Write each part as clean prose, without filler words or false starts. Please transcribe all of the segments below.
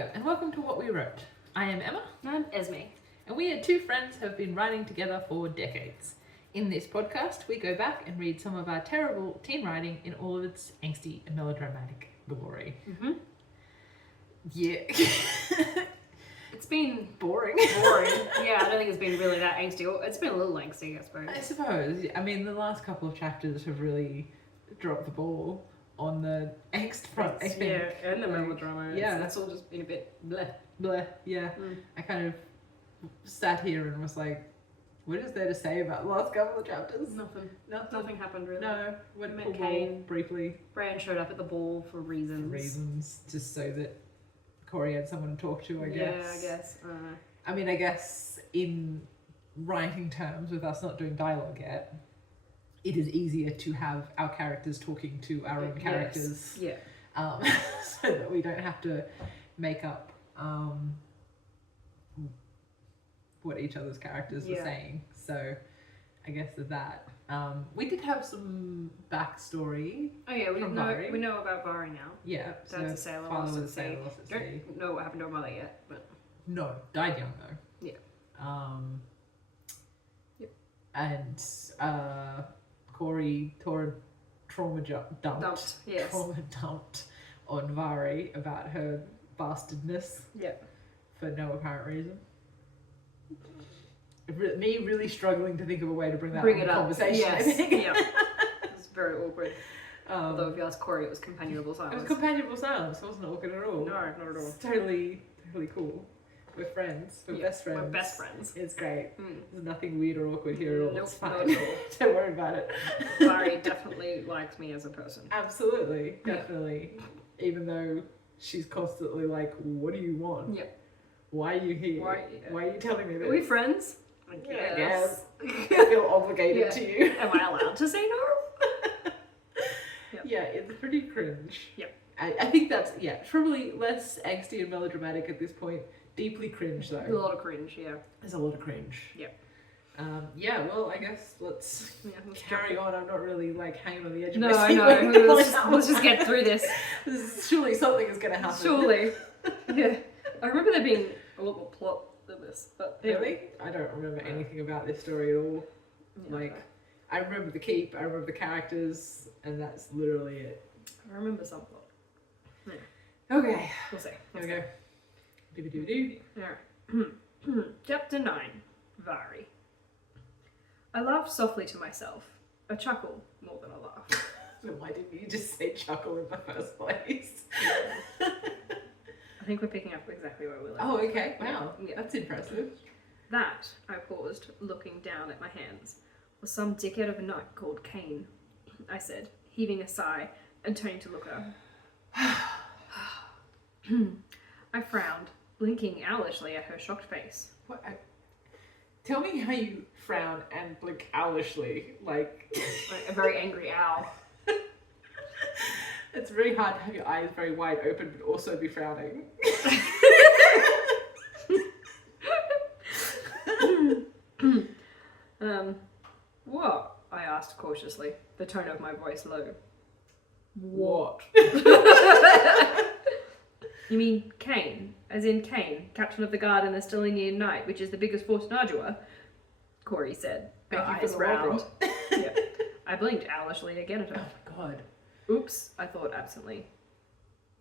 Hello, and welcome to What We Wrote. I am Emma. And I'm Esme. And we are two friends who have been writing together for decades. In this podcast, we go back and read some of our terrible teen writing in all of its angsty and melodramatic glory. Mm-hmm. Yeah. It's been boring. Yeah, I don't think it's been really that angsty. It's been a little angsty, I suppose. I suppose. I mean, the last couple of chapters have really dropped the ball on the angst front, I think. Yeah, and the melodrama. Yeah. That's all just been a bit bleh. Bleh, yeah. I kind of sat here and was like, what is there to say about the last couple of chapters? Nothing happened really. No, went Met full Kane. ball briefly. Bran showed up at the ball for reasons. Just so that Corey had someone to talk to, I guess. Yeah, I guess. I mean, I guess in writing terms, with us not doing dialogue yet, it is easier to have our characters talking to our own characters. Yes. Yeah. So that we don't have to make up what each other's characters were saying. So I guess of that. We did have some backstory. Oh yeah, we Vari. know about Vari now. Yeah, Dad's a sailor, father lost was at a sea. sailor, lost at sea. Don't know what happened to her mother yet, but No, died young though. yeah. Yep. And Corey trauma dumped. Yes. Trauma dumped on Vari about her bastardness. Yeah. For no apparent reason. Me really struggling to think of a way to bring that up. Conversation. Yes. I think. Yeah. It's very awkward. Although if you ask Corey, it was companionable silence. It was companionable silence. It wasn't awkward at all. No, not at all. It's totally cool. We're friends. We're best friends. We're best friends. It's great. There's nothing weird or awkward here at all. Nope, It's fine. not at all. Don't worry about it. Vari definitely likes me as a person. Absolutely. Definitely. Even though she's constantly like, what do you want? Yep. Why are you here? Why are you telling me this? Are we friends? I guess. I feel obligated to you. Am I allowed to say no? Yep. Yeah, it's pretty cringe. Yep. I think that's, probably less angsty and melodramatic at this point. Deeply cringe, though. A lot of cringe, yeah. There's a lot of cringe. Yep. Well, I guess let's carry on. I'm not really, hanging on the edge of my my seat. No, I know. Let's just get through this. Surely something is going to happen. Surely. Yeah. I remember there being a lot more plot than this. But really? I don't remember anything about this story at all. Yeah, I remember the keep, I remember the characters, and that's literally it. I remember some plot. Yeah. Okay. We'll see. Here we go. Doo-doo-doo. Alright. Chapter 9. Vari. I laughed softly to myself. A chuckle more than a laugh. So why didn't you just say chuckle in the first place? I think we're picking up exactly where we left. Oh, okay. Wow. Yeah. That's impressive. That, I paused, looking down at my hands, was some dickhead of a knight called Kane, I said, heaving a sigh and turning to look at her. I frowned, blinking owlishly at her shocked face. What? Tell me how you frown and blink owlishly, like a very angry owl. It's very hard to have your eyes very wide open but also be frowning. What? I asked cautiously, the tone of my voice low. What? You mean Kane? As in Kane, captain of the guard in the Stellinian Knight, which is the biggest force in Ardua? Corey said, her eyes round. Yeah. I blinked owlishly again at her. Oh my god. Oops, I thought absently.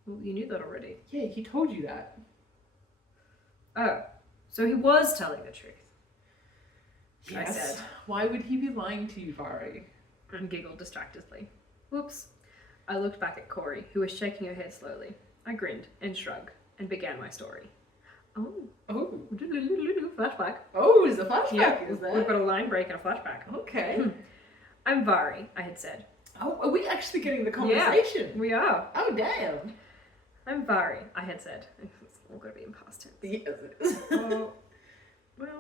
Well, you knew that already. Yeah, he told you that. Oh, so he was telling the truth. Yes. I said. Why would he be lying to you, Vari? And giggled distractedly. Whoops. I looked back at Corey, who was shaking her head slowly. I grinned and shrugged and began my story. Oh. Flashback. Oh, is a flashback, yeah, is there? We've got a line break and a flashback. Okay. I'm Vari, I had said. Oh, are we actually getting the conversation? Yeah, we are. Oh, damn. I'm Vari, I had said. It's all got to be in past tense. Yes, it is. Well,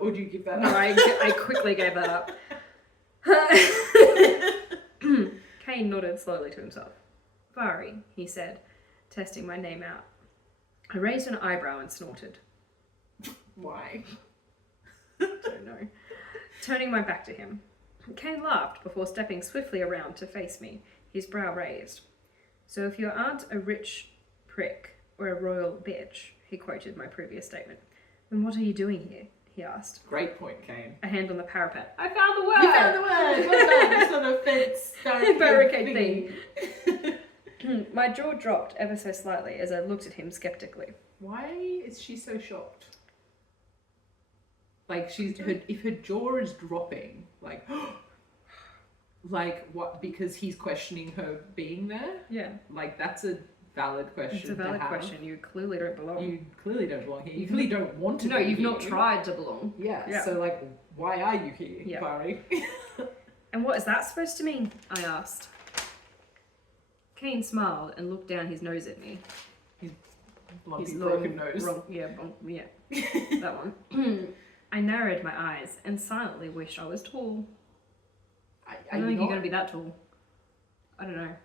or do you give that no, up? I quickly gave that up. Kane nodded slowly to himself. Vari, he said, testing my name out. I raised an eyebrow and snorted. Why? Don't know. Turning my back to him. Kane laughed before stepping swiftly around to face me, his brow raised. So if your aunt a rich prick or a royal bitch, he quoted my previous statement. "And what are you doing here?" he asked. Great point, Kane. A hand on the parapet. I found the word! You found the word! Well done! It's not a fence Barricade thingy. My jaw dropped ever so slightly as I looked at him skeptically. Why is she so shocked? Like, if her jaw is dropping, like, like what? Because he's questioning her being there? Yeah. Like, that's a valid question. It's a valid question. You clearly don't belong. You clearly don't belong here. You clearly don't want to No, be you've here. not tried to belong. Yeah, so, like, why are you here, Yeah. Barry? And what is that supposed to mean? I asked. Kane smiled and looked down his nose at me. Lumpy, His broken long, nose. yeah, that one. I narrowed my eyes and silently wished I was tall. I don't think you're going to be that tall. I don't know.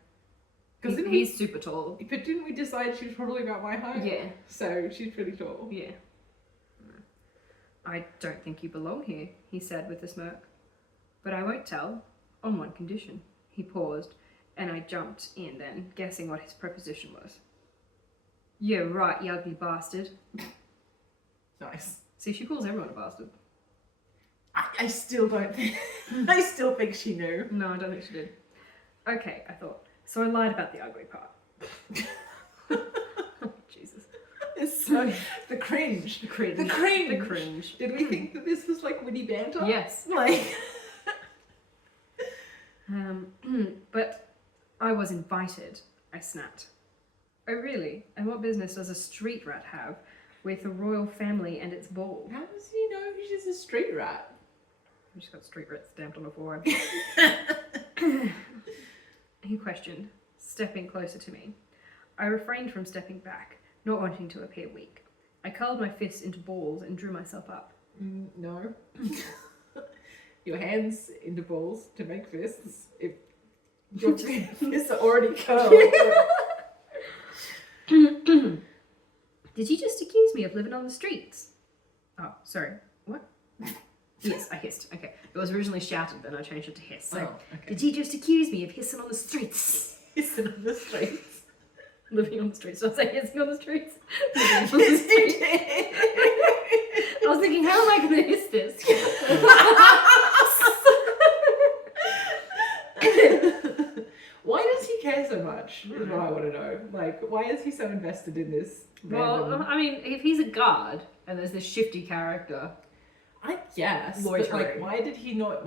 He's super tall. But didn't we decide she was probably about my height? Yeah. So she's pretty tall. Yeah. I don't think you belong here, he said with a smirk. But I won't tell, on one condition. He paused, and I jumped in then, guessing what his proposition was. Yeah, right, you ugly bastard. Nice. See, she calls everyone a bastard. I still don't think... I still think she knew. No, I don't think she did. Okay, I thought. So I lied about the ugly part. Jesus. It's so... The cringe. The cringe. The cringe. The cringe. Did we think that this was like witty banter? Yes. Like... But I was invited, I snapped. Oh really? And what business does a street rat have with a royal family and its ball? How does he know she's a street rat? I just got street rat stamped on the forehead. He questioned, stepping closer to me. I refrained from stepping back, not wanting to appear weak. I curled my fists into balls and drew myself up. No. Your hands into balls to make fists. If your fists are already curled. Did you just accuse me of living on the streets? Oh, sorry. What? Yes, I hissed. Okay. It was originally shouted, then I changed it to hiss. So, okay. Did you just accuse me of hissing on the streets? Hissing on the streets. Living on the streets. Did I say hissing on the streets? Yes, you did. I was thinking, how am I going to hiss this? Why does he care so much? Is what I want to know. Like, why is he so invested in this? Well, I mean, if he's a guard and there's this shifty character, I guess. But like, why does he not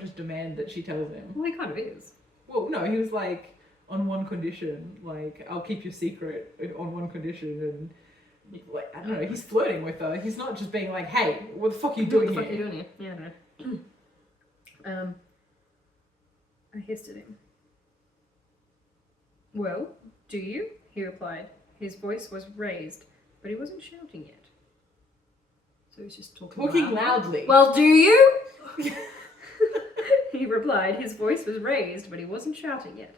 just demand that she tells him? Well, he kind of is. Well, no, he was like, on one condition, like, I'll keep your secret on one condition, and like, I don't know, he's flirting with her. He's not just being like, hey, what the fuck are you doing here? What the fuck are you doing here? Yeah, I know. I hissed at him. Well, do you? He replied. His voice was raised, but he wasn't shouting yet. So he's just talking loudly. Well, do you? He replied. His voice was raised, but he wasn't shouting yet.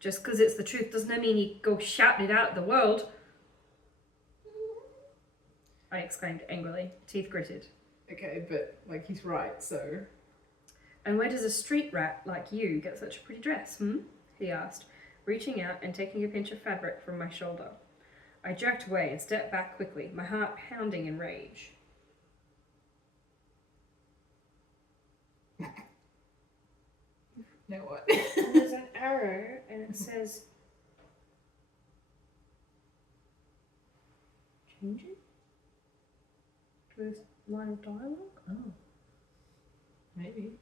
Just because it's the truth doesn't mean you go shouting it out in the world. I exclaimed angrily, teeth gritted. Okay, but like, he's right, so... And where does a street rat like you get such a pretty dress, he asked, reaching out and taking a pinch of fabric from my shoulder. I jerked away and stepped back quickly, my heart pounding in rage. Now what? There's an arrow and it says... Change it? To this line of dialogue? Oh. Maybe.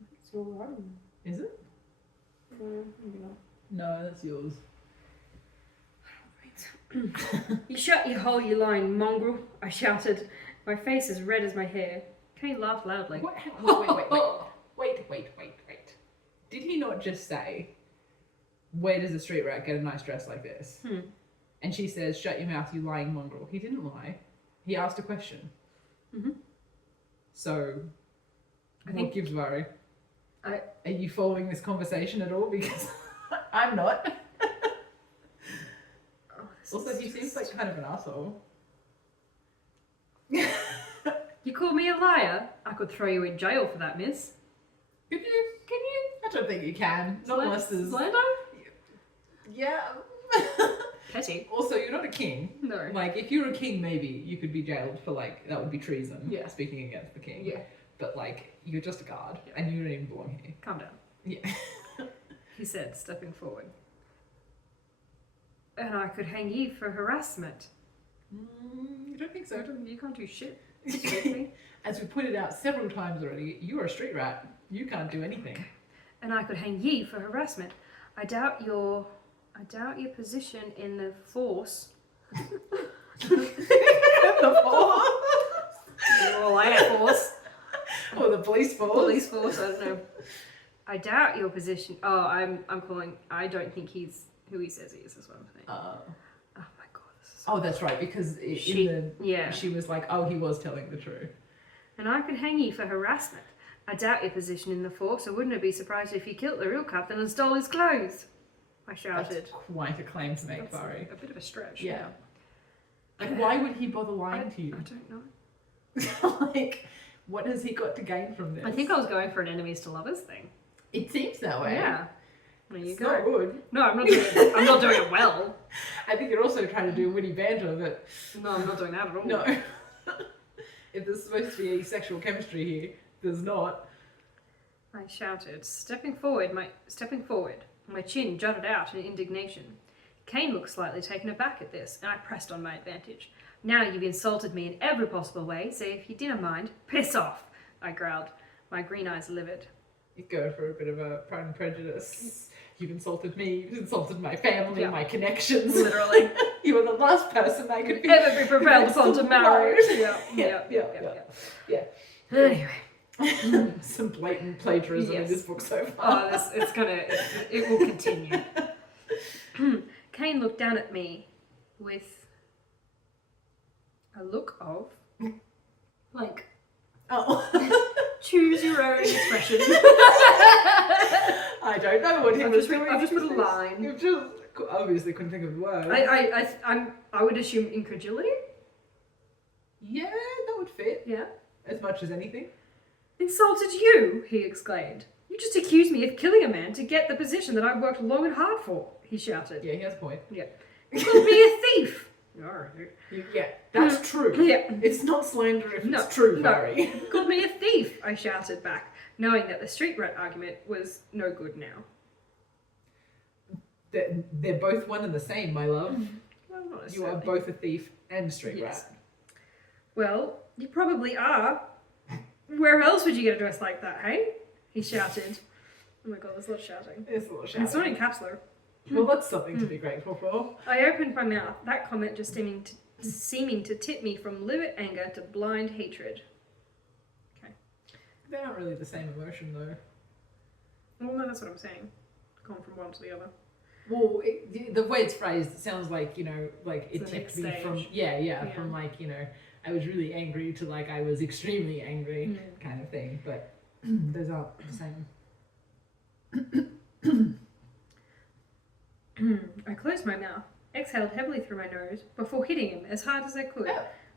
It's your writing. Is it? Maybe not. No, that's yours. You shut your hole, you lying mongrel, I shouted, my face as red as my hair. Kane laughed loudly. Wait. Did he not just say, where does a street rat get a nice dress like this? And she says, shut your mouth, you lying mongrel. He didn't lie. He asked a question. So, what gives, Vary? Are you following this conversation at all? Because I'm not. Also, he seems like kind of an asshole. You call me a liar? I could throw you in jail for that, miss. Can you? I don't think you can. Not unless there's... Slando? Yeah. petty. Also, you're not a king. No. Like, if you're a king, maybe you could be jailed for, like, that would be treason. Yeah. Speaking against the king. Yeah. But, like, you're just a guard, Yeah. and you don't even belong here. Calm down. Yeah. He said, stepping forward. And I could hang you for harassment. You don't think so? You can't do shit. With me. As we pointed out several times already, you are a street rat. You can't do anything. And I could hang ye for harassment. I doubt your position in the force. The force? Or Air Force. Or the police force? Police force, I don't know. I doubt your position. Oh, I'm calling. I don't think he's who he says he is what I'm saying. Oh my god, this is so Oh, that's right, because she was like, oh, he was telling the truth. And I could hang you for harassment. I doubt your position in the force. I wouldn't be surprised if you killed the real captain and stole his clothes. I shouted. That's quite a claim to make, Barry. A bit of a stretch. Yeah. Like, why would he bother lying to you? I don't know. Like, what has he got to gain from this? I think I was going for an enemies to lovers thing. It seems that way. Yeah. There you It's go. not good. No, I'm not doing it. I'm not doing it well. I think you're also trying to do witty banter, but No, I'm not doing that at all. no. If there's supposed to be sexual chemistry here, there's not. I shouted, stepping forward, my chin jutted out in indignation. Kane looked slightly taken aback at this, and I pressed on my advantage. Now you've insulted me in every possible way, so if you didn't mind, piss off, I growled, my green eyes livid. You go for a bit of a Pride and Prejudice. You've insulted me, you've insulted my family, Yeah. my connections. Literally. You are the last person I could be Ever be propelled upon to marry. Yeah. Anyway. Some blatant plagiarism in this book so far. Oh, it will continue. Kane looked down at me with a look of, like, choose your own expression. I don't know what he was doing. I've just put a line. You just obviously couldn't think of the word. I would assume incredulity. Yeah, that would fit. Yeah. As much as anything. Insulted you, he exclaimed. You just accused me of killing a man to get the position that I worked long and hard for, he shouted. Yeah, he has a point. Yeah. You called me a thief. Yeah, that's true. Yeah. It's not slander if it's true, Barry. You called me a thief, I shouted back, knowing that the street rat argument was no good now. They're both one and the same, my love. Well, not You are both a thief and a street rat. Well, you probably are. Where else would you get a dress like that, hey? He shouted. Oh my god, there's a lot of shouting. There's a lot of And shouting. it's not in caps though. Well, that's something to be grateful for. I opened my mouth, that comment just seeming to tip me from livid anger to blind hatred. Okay. They aren't really the same emotion, though. Well, no, that's what I'm saying. Gone from one to the other. Well, the way it's phrased, it sounds like, like it It's the tipped next me stage. from, from like, I was really angry to like I was extremely angry kind of thing. But those aren't the same. I closed my mouth, exhaled heavily through my nose, before hitting him as hard as I could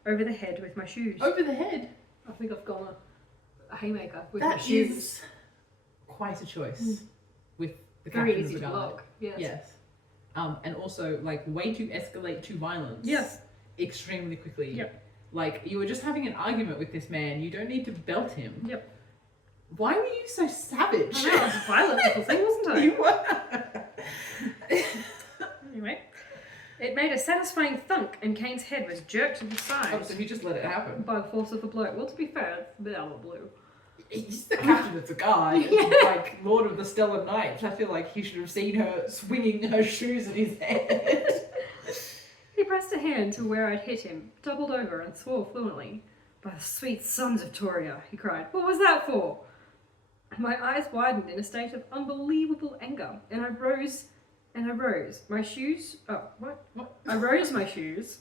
over the head with my shoes. Over the head? I think I've gone a haymaker with That my shoes. is quite a choice with the Very captain of easy the to guard. block. Yes. Yes. And also, like, way to escalate to violence. Yes. Extremely quickly. Yep. Like, you were just having an argument with this man. You don't need to belt him. Yep. Why were you so savage? I know, I was a violent little thing, wasn't I? You were. Anyway, it made a satisfying thunk and Kane's head was jerked to the side Oh, so he just let it happen. by the force of the blow. Well, to be fair, it's a bit out of the blue. He's the captain of the guard. It's like Lord of the Stellar Knights. I feel like he should have seen her swinging her shoes in his head. He pressed a hand to where I'd hit him, doubled over and swore fluently. By the sweet sons of Toria, he cried. What was that for? My eyes widened in a state of unbelievable anger, and I rose. My shoes... Oh, what? I rose my shoes.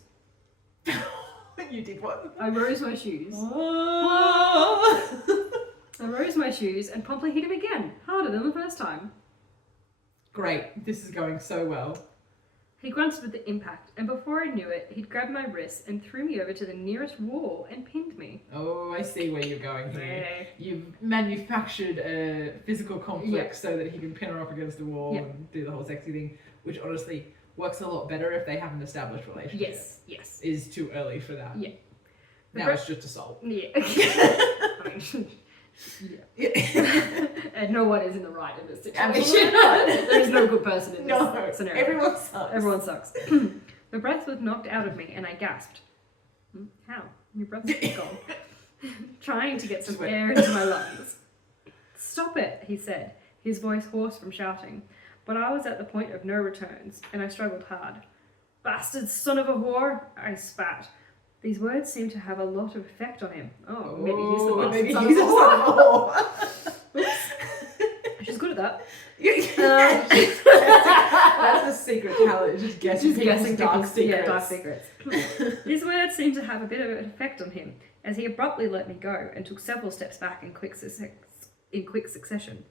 You did what? I rose my shoes. I rose my shoes and promptly hit him again, harder than the first time. Great. This is going so well. He grunted with the impact, and before I knew it, he'd grabbed my wrist and threw me over to the nearest wall and pinned me. Oh, I see where you're going here. Hey. You've manufactured a physical conflict so that he can pin her up against a wall Yep. and do the whole sexy thing, which honestly, works a lot better if they have an established relationship. Yes. Is too early for that. Yeah. Now it's just assault. Yeah. I mean, yeah. And no one is in the right in this situation. Absolutely not. There is no good person in this scenario. Everyone sucks. Everyone sucks. My breath was knocked out of me and I gasped. How? Your breath's gone. Trying to get some air into my lungs. Stop it, he said, his voice hoarse from shouting. But I was at the point of no returns, and I struggled hard. Bastard son of a whore, I spat. These words seemed to have a lot of effect on him. Oh, maybe he's the bastard maybe son he's of a a son of a whore. She's good at that. That's the secret talent, just guessing people's dark secrets. Yeah, dark secrets. These words seemed to have a bit of an effect on him, as he abruptly let me go and took several steps back in quick succession.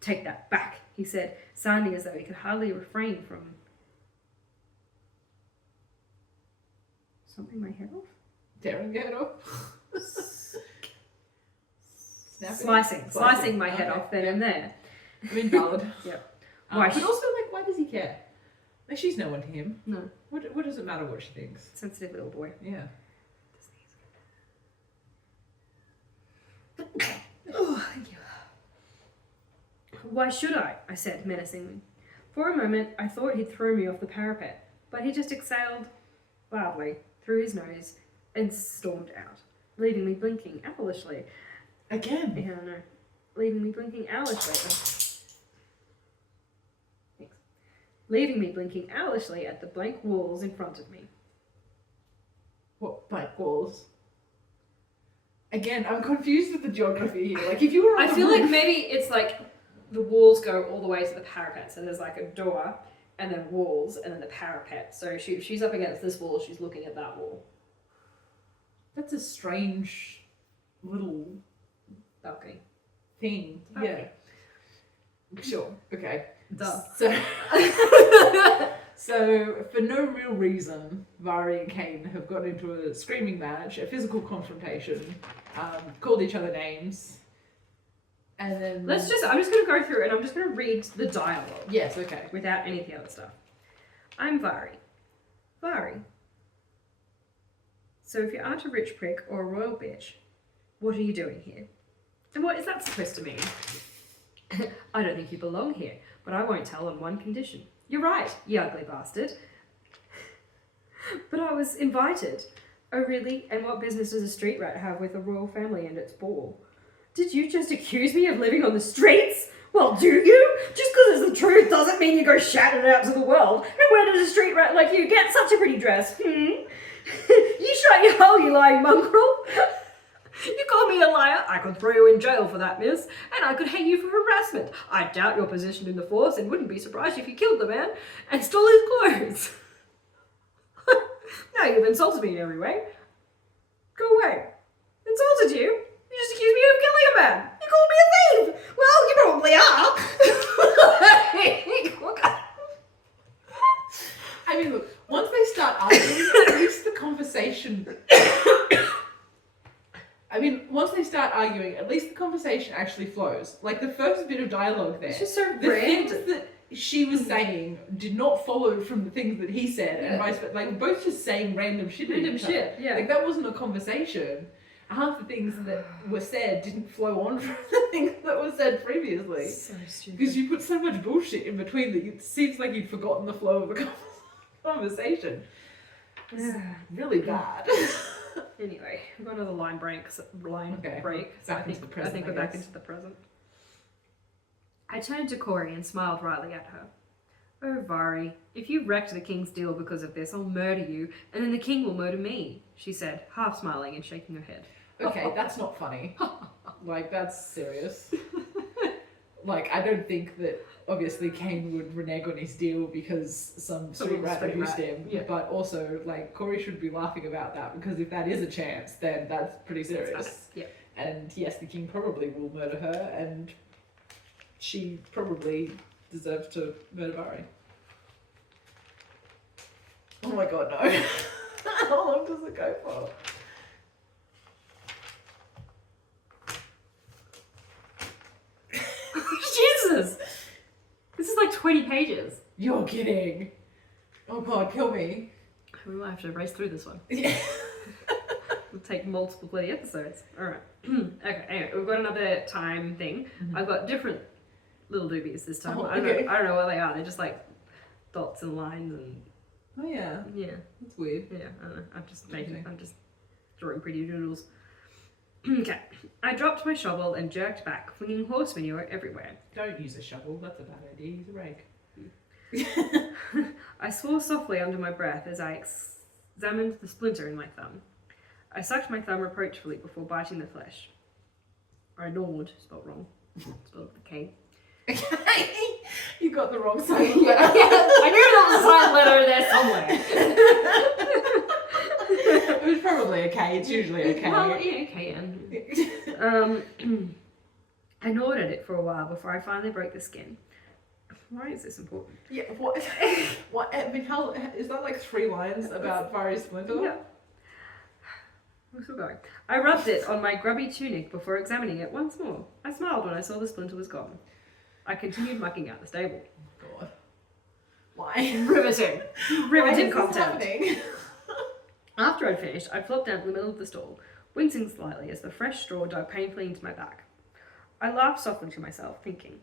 Take that back, he said, sounding as though he could hardly refrain from something my head off? Tearing your head off? Slicing my head off then and there. I mean, valid. Yep. But also, like, why does he care? Like, she's no one to him. No. What does it matter what she thinks? Sensitive little boy. Yeah. Oh, thank you. Why should I said menacingly. For a moment, I thought he'd throw me off the parapet, but he just exhaled loudly through his nose and stormed out, leaving me blinking owlishly. Again? Yeah, I know. Leaving me blinking owlishly. Thanks. Leaving me blinking owlishly at the blank walls in front of me. What blank walls? Again, I'm confused with the geography here. Like, if you were on I feel like maybe it's like the walls go all the way to the parapet, so there's like a door and then walls and then the parapet. So she's up against this wall, she's looking at that wall. That's a strange little Balcony. thing. Okay. Yeah. Sure. Okay. Duh. So, for no real reason, Vari and Kane have got into a screaming match, a physical confrontation, called each other names, and then... I'm just going to go through and I'm just going to read the dialogue. Yes, okay. Without any of the other stuff. I'm Vari. Vari. So if you aren't a rich prick or a royal bitch, what are you doing here? And what is that supposed to mean? I don't think you belong here, but I won't tell on one condition. You're right, you ugly bastard. But I was invited. Oh really? And what business does a street rat have with a royal family and its ball? Did you just accuse me of living on the streets? Well, do you? Just because it's the truth doesn't mean you go shouting it out to the world. And where does a street rat like you get such a pretty dress? You shut your hole, you lying mongrel. You call me a liar, I could throw you in jail for that, miss, and I could hang you for harassment. I doubt your position in the force and wouldn't be surprised if you killed the man and stole his clothes. Now you've insulted me in every way. Go away. Insulted you? You just accused me of killing a man. You called me a thief. Well, you probably are. I mean, look, once they start arguing, at least the conversation... actually flows. Like, the first bit of dialogue there... It's just so the random. things that she was saying did not follow from the things that he said, and vice versa. Like, both just saying random shit. Yeah. Like, that wasn't a conversation. Half the things that were said didn't flow on from the things that were said previously. So stupid. Because you put so much bullshit in between that it seems like you'd forgotten the flow of the conversation. It's really bad. Anyway, we've got another line break. So Back into the present, I think we're back into the present. I turned to Corey and smiled wryly at her. Oh, Vari, if you wrecked the king's deal because of this, I'll murder you, and then the king will murder me, she said, half smiling and shaking her head. Okay, that's not funny. Like, that's serious. Like, I don't think that, obviously, Kane would renege on his deal because some street rat abused him. Yeah. But also, like, Corey should be laughing about that, because if that is a chance, then that's pretty serious. Yeah. And yes, the king probably will murder her, and she probably deserves to murder Vari. Oh my god, no. How long does it go for? Jesus! This is like 20 pages. You're kidding. Oh god, kill me. We might have to race through this one. Yeah. It'll take multiple bloody episodes. Alright. Okay, anyway, we've got another time thing. I've got different little doobies this time. Oh, I okay. don't know what they are. They're just like dots and lines and Oh yeah, yeah. that's weird. Yeah, I don't know. I'm just Interesting. drawing pretty doodles. Okay. I dropped my shovel and jerked back, flinging horse manure everywhere. Don't use a shovel, that's a bad idea. Use a rake. I swore softly under my breath as I examined the splinter in my thumb. I sucked my thumb reproachfully before biting the flesh. I gnawed, spelled wrong. Spelled with a K. You got the wrong side. I knew there was a silent letter there somewhere. It was probably a K. It's usually a K. Well, yeah, KN. I gnawed at it for a while before I finally broke the skin. Why is this important? Yeah. What? What? I mean, how is that? Like 3 lines about Barry Splinter? Yeah. We're still going. I rubbed it on my grubby tunic before examining it once more. I smiled when I saw the splinter was gone. I continued mucking out the stable. God. Why? Riveting. Riveting Why is this content. happening? After I'd finished, I flopped down to the middle of the stall, wincing slightly as the fresh straw dug painfully into my back. I laughed softly to myself, thinking,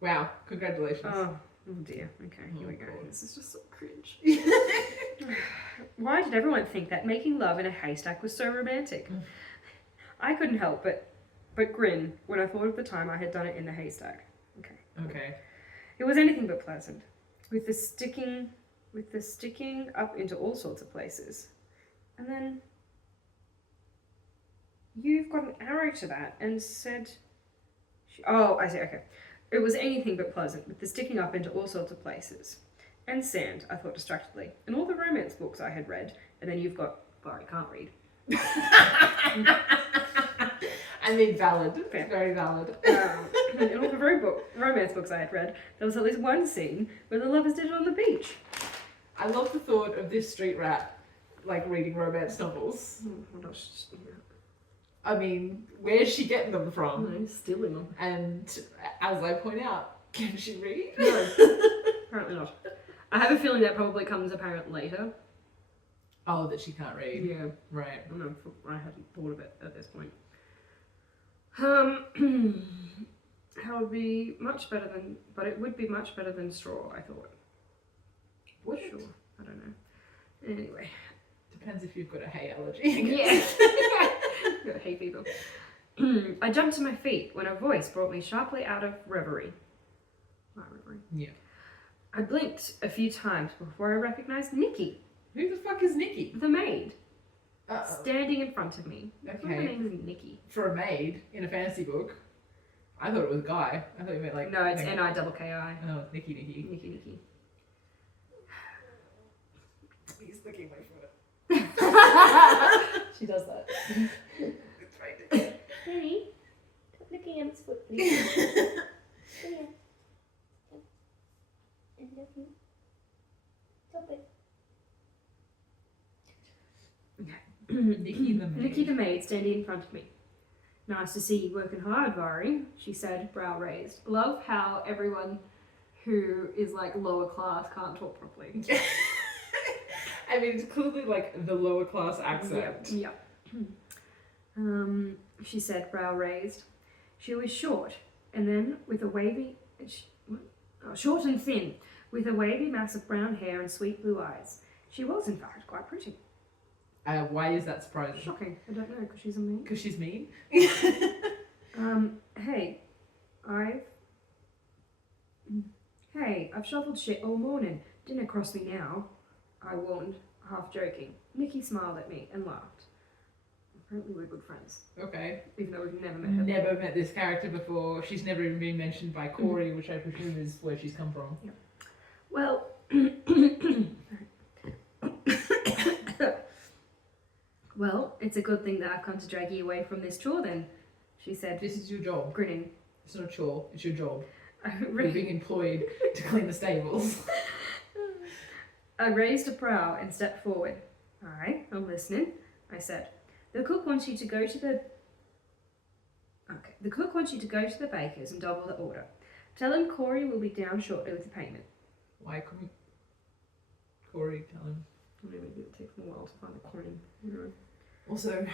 Wow. Congratulations. oh dear, okay, here we go. God. This is just so cringe. Why did everyone think that making love in a haystack was so romantic? I couldn't help but grin when I thought of the time I had done it in the haystack. Okay. It was anything but pleasant, with the sticking up into all sorts of places. And then you've got an arrow to that and said... Oh, I see, okay. It was anything but pleasant, with the sticking up into all sorts of places. And sand, I thought distractedly, and all the romance books I had read. And then you've got... Well, I can't read. I mean, valid. Fair. Very valid. In all the romance books I had read, there was at least one scene where the lovers did it on the beach. I love the thought of this street rat, like, reading romance novels. Oh my gosh. I mean, where's she getting them from? No, stealing them. And as I point out, can she read? No, apparently not. I have a feeling that probably comes apparent later. Oh, that she can't read. Yeah. Right. I don't know, I hadn't thought of it at this point. How would be much better than, but it would be much better than straw, I thought. Would Sure, it? I don't know. Anyway. Depends if you've got a hay allergy. Yeah. Got hay fever. I jumped to my feet when a voice brought me sharply out of reverie. My reverie. Yeah. I blinked a few times before I recognized Nikki, Who the fuck is Nikki? the maid, Uh-oh. standing in front of me. I thought her Okay. name was Nikki. For a maid in a fantasy book. I thought it was a guy. I thought you meant like... No, it's like- N-I-double-K-I. Oh, it's Nikki. Nikki. He's licking my foot. She does that. It's right. Penny, stop looking at his foot, please. Stop it. Nikki the maid. Nikki the maid standing in front of me. Nice to see you working hard, Vari, she said, brow raised. Love how everyone who is like lower class can't talk properly. I mean, it's clearly like the lower class accent. Yeah. She said, brow raised. She was short, and then with a wavy, short and thin, with a wavy mass of brown hair and sweet blue eyes. She was, in fact, quite pretty. Why is that surprising? Shocking. I don't know, because she's a maid. Because she's mean? Hey, I've shoveled shit all morning. Dinner cross me now, I warned, half joking. Nikki smiled at me and laughed. Apparently we're good friends, Okay. even though we've never met her. Never met this character before. She's never even been mentioned by Corey, which I presume is where she's come from. Well, well, it's a good thing that I've come to drag you away from this chore then, she said, This is your job. grinning. It's not a chore, it's your job. I You're being employed to clean the stables. raised a brow and stepped forward. Alright, I'm listening, I said. The cook wants you to go to the baker's and double the order. Tell him Corey will be down shortly with the payment. Why couldn't Corey tell him? Maybe it takes them a while to find the coin. You know. Also,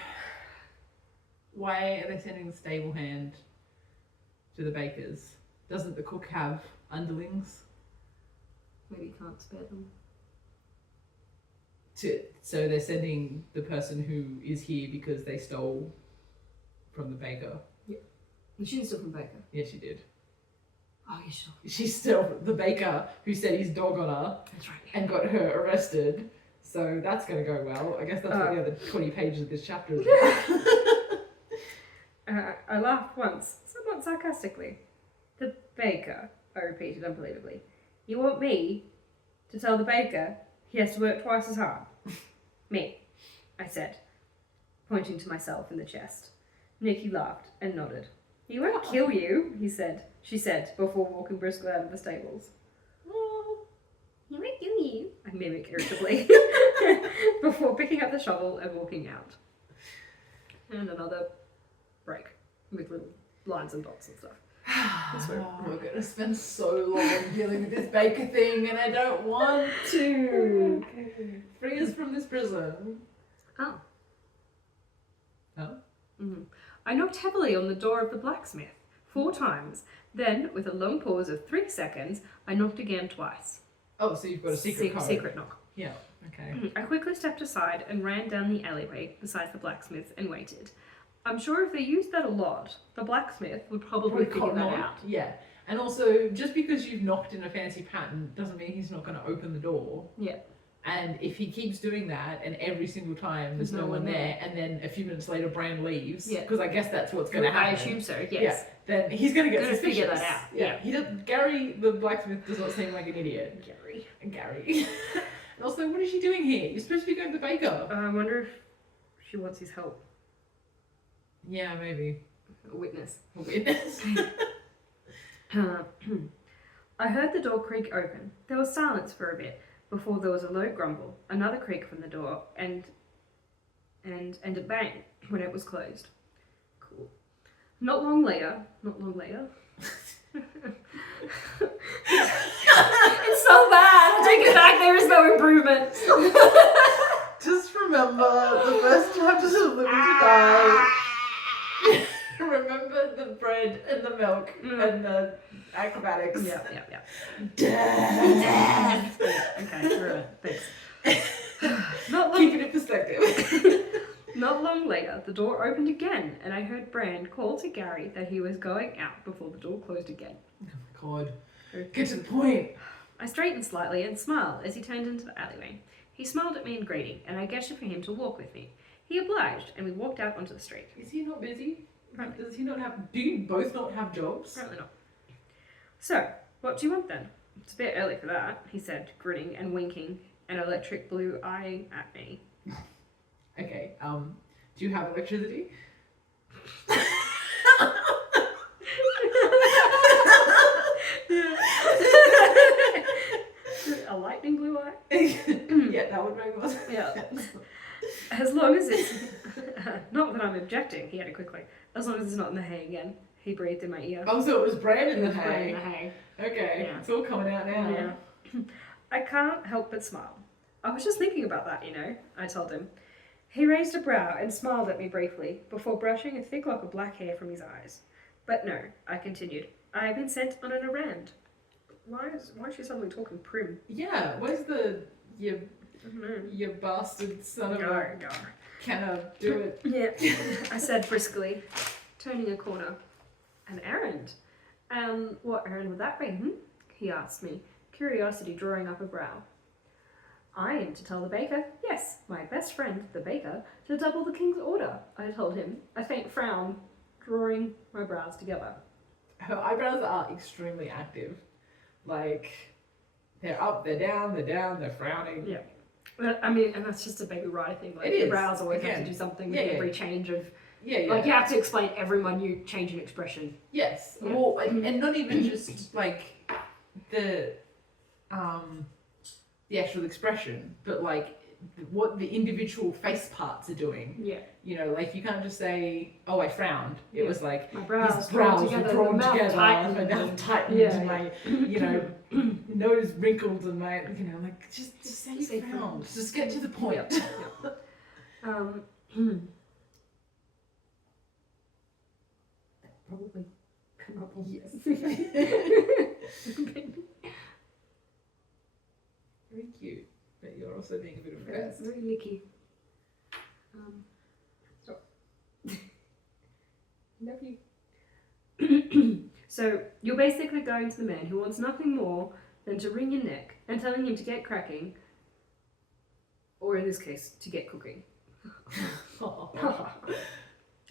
why are they sending the stable hand to the bakers? Doesn't the cook have underlings? Maybe you can't spare them. So they're sending the person who is here because they stole from the baker. Yeah. You shouldn't steal from Baker. Yeah, she did. Oh, you sure? She stole the baker who set his dog on her That's right. and got her arrested. So that's going to go well. I guess that's what the other 20 pages of this chapter is about. I laughed once, somewhat sarcastically. The baker, I repeated unbelievably. You want me to tell the baker he has to work twice as hard? Me, I said, pointing to myself in the chest. Nikki laughed and nodded. He won't kill you, she said, before walking briskly out of the stables. Well, he won't kill you, I mimic irritably, before picking up the shovel and walking out. And another break with little lines and dots and stuff. We're going to spend so long dealing with this baker thing and I don't want to. Okay. Free us from this prison. Oh. Oh? Mm-hmm. I knocked heavily on the door of the blacksmith 4 times. Then, with a long pause of 3 seconds, I knocked again twice. Oh, so you've got a secret code. Secret knock. Yeah, okay. I quickly stepped aside and ran down the alleyway beside the blacksmith and waited. I'm sure if they used that a lot, the blacksmith would probably figure that out. Yeah. And also, just because you've knocked in a fancy pattern doesn't mean he's not going to open the door. Yeah. And if he keeps doing that, and every single time there's no one there, and then a few minutes later Bran leaves, because I guess that's what's going to happen. I assume so, yes. Yeah, then he's going to get suspicious. Figure that out. Yeah. He does, Gary, the blacksmith, does not seem like an idiot. Gary. And also, what is she doing here? You're supposed to be going to the baker. I wonder if she wants his help. Yeah, maybe. A witness. A witness. I heard the door creak open. There was silence for a bit before there was a low grumble, another creak from the door, and a bang when it was closed. Cool. Not long later. It's so bad. I take it back. There is no improvement. Just remember the first chapters of Living to Die. Remember the bread and the milk and the acrobatics. Yeah. Death. Okay, right. Thanks. Keep it in perspective. Not long later, the door opened again, and I heard Bran call to Gary that he was going out before the door closed again. Oh my god. Get to the point. I straightened slightly and smiled as he turned into the alleyway. He smiled at me in greeting, and I gestured for him to walk with me. He obliged, and we walked out onto the street. Is he not busy? Apparently. Does he not have... Do you both not have jobs? Apparently not. So, what do you want then? It's a bit early for that, he said, grinning and winking an electric blue eye at me. Okay, do you have electricity? A lightning blue eye? Yeah, that would make more sense. Yeah. As long as it's... not that I'm objecting, he added quickly. As long as it's not in the hay again. He breathed in my ear. Oh, so it was Bran in the Bran hay. in the hay. Okay, Yeah. it's all coming out now. Yeah. I can't help but smile. I was just thinking about that, you know, I told him. He raised a brow and smiled at me briefly, before brushing a thick lock of black hair from his eyes. But no, I continued. I have been sent on an errand. Why is she suddenly talking prim? Yeah, where's you bastard son of a... No. Can I do it? Yeah, I said briskly, turning a corner. An errand? What errand would that be, he asked me, curiosity drawing up a brow. I am to tell the baker, yes, my best friend, the baker, to double the king's order, I told him, a faint frown drawing my brows together. Her eyebrows are extremely active. Like, they're up, they're down, they're frowning. Yeah. But, I mean, and that's just a baby writer thing. Like, It is. the brows always have Again. to do something with Yeah, yeah. every change of... Yeah. Like, you have to explain every minute change in expression. Yes. Yeah. Well, and not even just, like, the actual expression, but, like, what the individual face parts are doing. Yeah. You know, like you can't just say, "Oh, I frowned." It was like My brows his brows were drawn the mouth together, tightened, my mouth tightened, yeah. my nose wrinkled, and my like just say Just say frowned. frowned. Just get to the point. Yep. Probably come up on Yes. Very cute, but you're also being a bit of a pest. Very licky. Stop. Love you. So you're basically going to the man who wants nothing more than to wring your neck and telling him to get cracking, or in this case, to get cooking.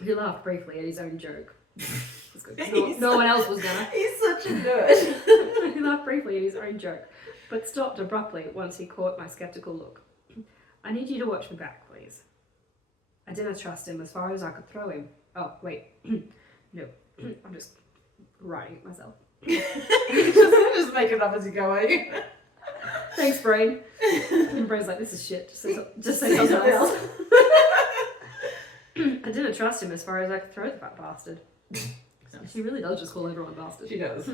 He laughed briefly at his own joke. That's good. No one else was gonna. He's such a nerd. He laughed briefly at his own joke, but stopped abruptly once he caught my skeptical look. I need you to watch me back, please. I didn't trust him as far as I could throw him. Oh, wait. No. I'm just writing it myself. Just make it up as you go, are you? Thanks, brain. And brain's like, this is shit. Just say something else. I didn't trust him as far as I could throw the fat bastard. She really does just call everyone bastard. She does.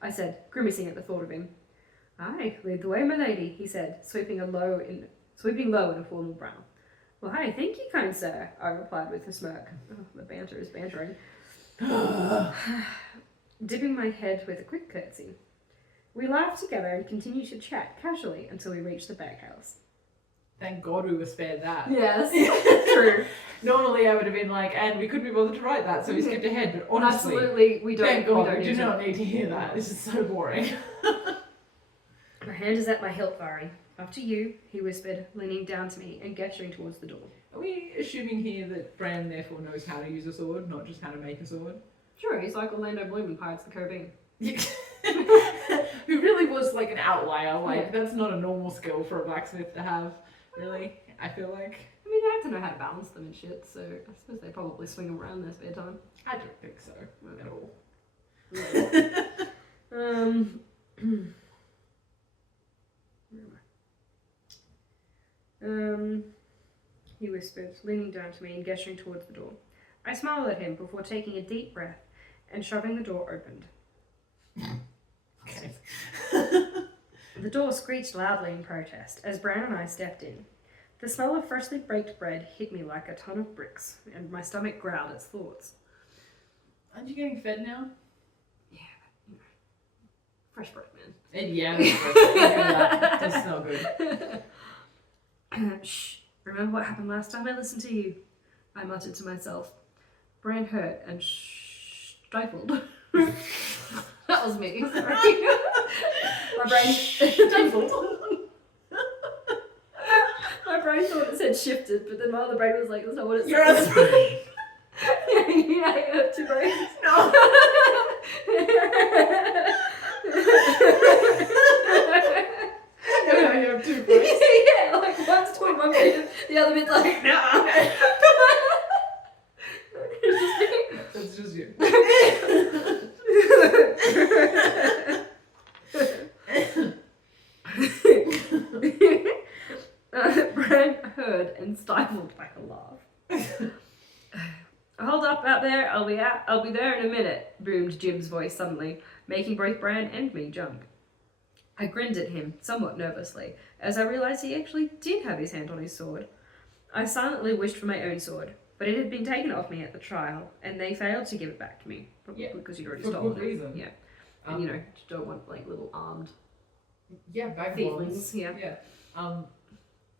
I said, grimacing at the thought of him. Aye, lead the way, my lady, he said, sweeping low in a formal brow. Well, hi, thank you, kind sir, I replied with a smirk. Oh, the banter is bantering. Dipping my head with a quick curtsy. We laughed together and continued to chat casually until we reached the baghouse. Thank God we were spared that. Yes, true. Normally I would have been like, and we couldn't be bothered to write that, so we skipped ahead, but honestly, absolutely, we don't. Thank God, we do not need to hear that. This is so boring. My hand is at my hilt, Vari. After you, he whispered, leaning down to me and gesturing towards the door. Are we assuming here that Bran therefore knows how to use a sword, not just how to make a sword? Sure, he's like Orlando Bloom in Pirates of the Caribbean. Who really was like an outlier. Like, that's not a normal skill for a blacksmith to have, really, I feel like. I mean, they have to know how to balance them and shit, so I suppose they probably swing them around in their spare time. I don't think so, at all. Where am I? He whispered, leaning down to me and gesturing towards the door. I smiled at him before taking a deep breath and shoving the door open. Okay. The door screeched loudly in protest as Bran and I stepped in. The smell of freshly baked bread hit me like a ton of bricks, and my stomach growled its thoughts. Aren't you getting fed now? Yeah, but, fresh bread, man. And yeah, that does smell good. Shh. Remember what happened last time I listened to you? I muttered to myself. Bran hurt and stifled. That was me, sorry. My brain stifled. My brain thought it said shifted, but then my other brain was like, that's not what it said. Your other brain? Yeah, I have two brains. No. No, you have two brains. Yeah, like one's towards my brain, the other bit's like, nah. That's just you. Bran heard and stifled back a laugh. Hold up out there, I'll be there in a minute, boomed Jim's voice suddenly, making both Bran and me jump. I grinned at him, somewhat nervously, as I realised he actually did have his hand on his sword. I silently wished for my own sword, but it had been taken off me at the trial, and they failed to give it back to me. Probably because you'd already stolen it. Reason. Yeah. And you just don't want like little armed vagabonds. Yeah.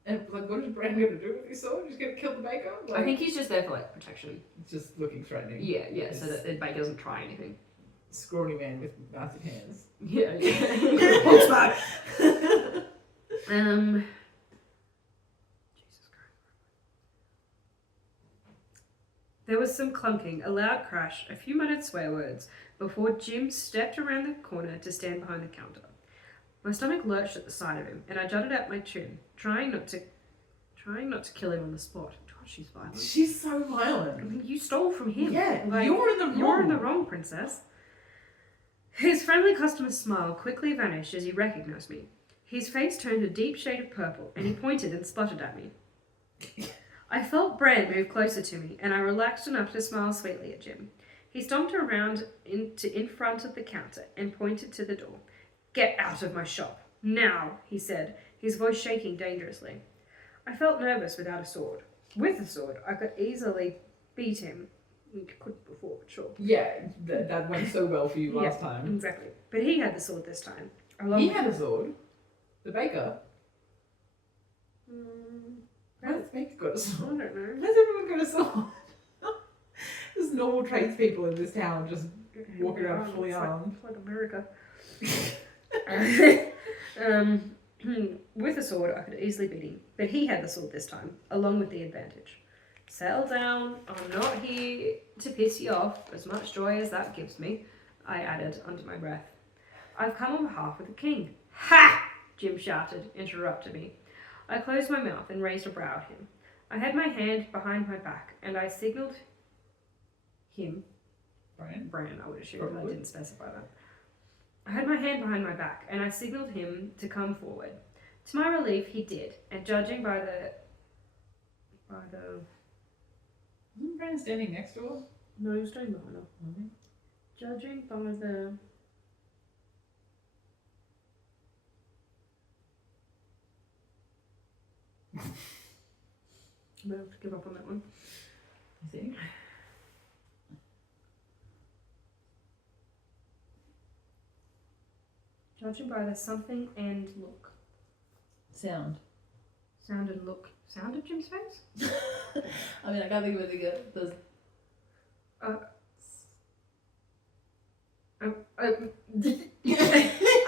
And like, what is Bran going to do with his sword? He's going to kill the baker? Like, I think he's just there for like protection. Just looking threatening. Yeah, so that the baker doesn't try anything. Scrawny man with massive hands. Yeah. Pulse back. Jesus Christ. There was some clunking, a loud crash, a few muttered swear words before Jim stepped around the corner to stand behind the counter. My stomach lurched at the sight of him, and I jutted out my chin, trying not to kill him on the spot. God, she's violent. She's so violent. I mean, you stole from him. Yeah, like, you're in the wrong. You're in the wrong, princess. His friendly customer's smile quickly vanished as he recognized me. His face turned a deep shade of purple, and he pointed and spluttered at me. I felt Bran move closer to me, and I relaxed enough to smile sweetly at Jim. He stomped around in front of the counter and pointed to the door. "Get out of my shop. Now," he said, his voice shaking dangerously. I felt nervous without a sword. With a sword, I could easily beat him. You couldn't before, but sure. Yeah, that went so well for you last time. Exactly. But he had the sword this time. He had a sword? The baker? Why has Baker got a I sword? don't know. Why has everyone got a sword? There's normal tradespeople in this town just walking around fully armed. It's like America. With a sword, I could easily beat him, but he had the sword this time, along with the advantage. Settle down, I'm not here to piss you off, as much joy as that gives me, I added under my breath. I've come on behalf of the king. Ha! Jim shouted, interrupted me. I closed my mouth and raised a brow at him. I had my hand behind my back, and I signalled him. Bran, I would assume, but I didn't specify that. I had my hand behind my back, and I signalled him to come forward. To my relief, he did, and judging by the... Isn't Bran standing next to her? No, he was standing behind her. Mm-hmm. Judging by the... I'm going to have to give up on that one. You see? Judging by the something and look. Sound. Sound and look. Sound of Jim's face? I mean, I can't think of anything that does.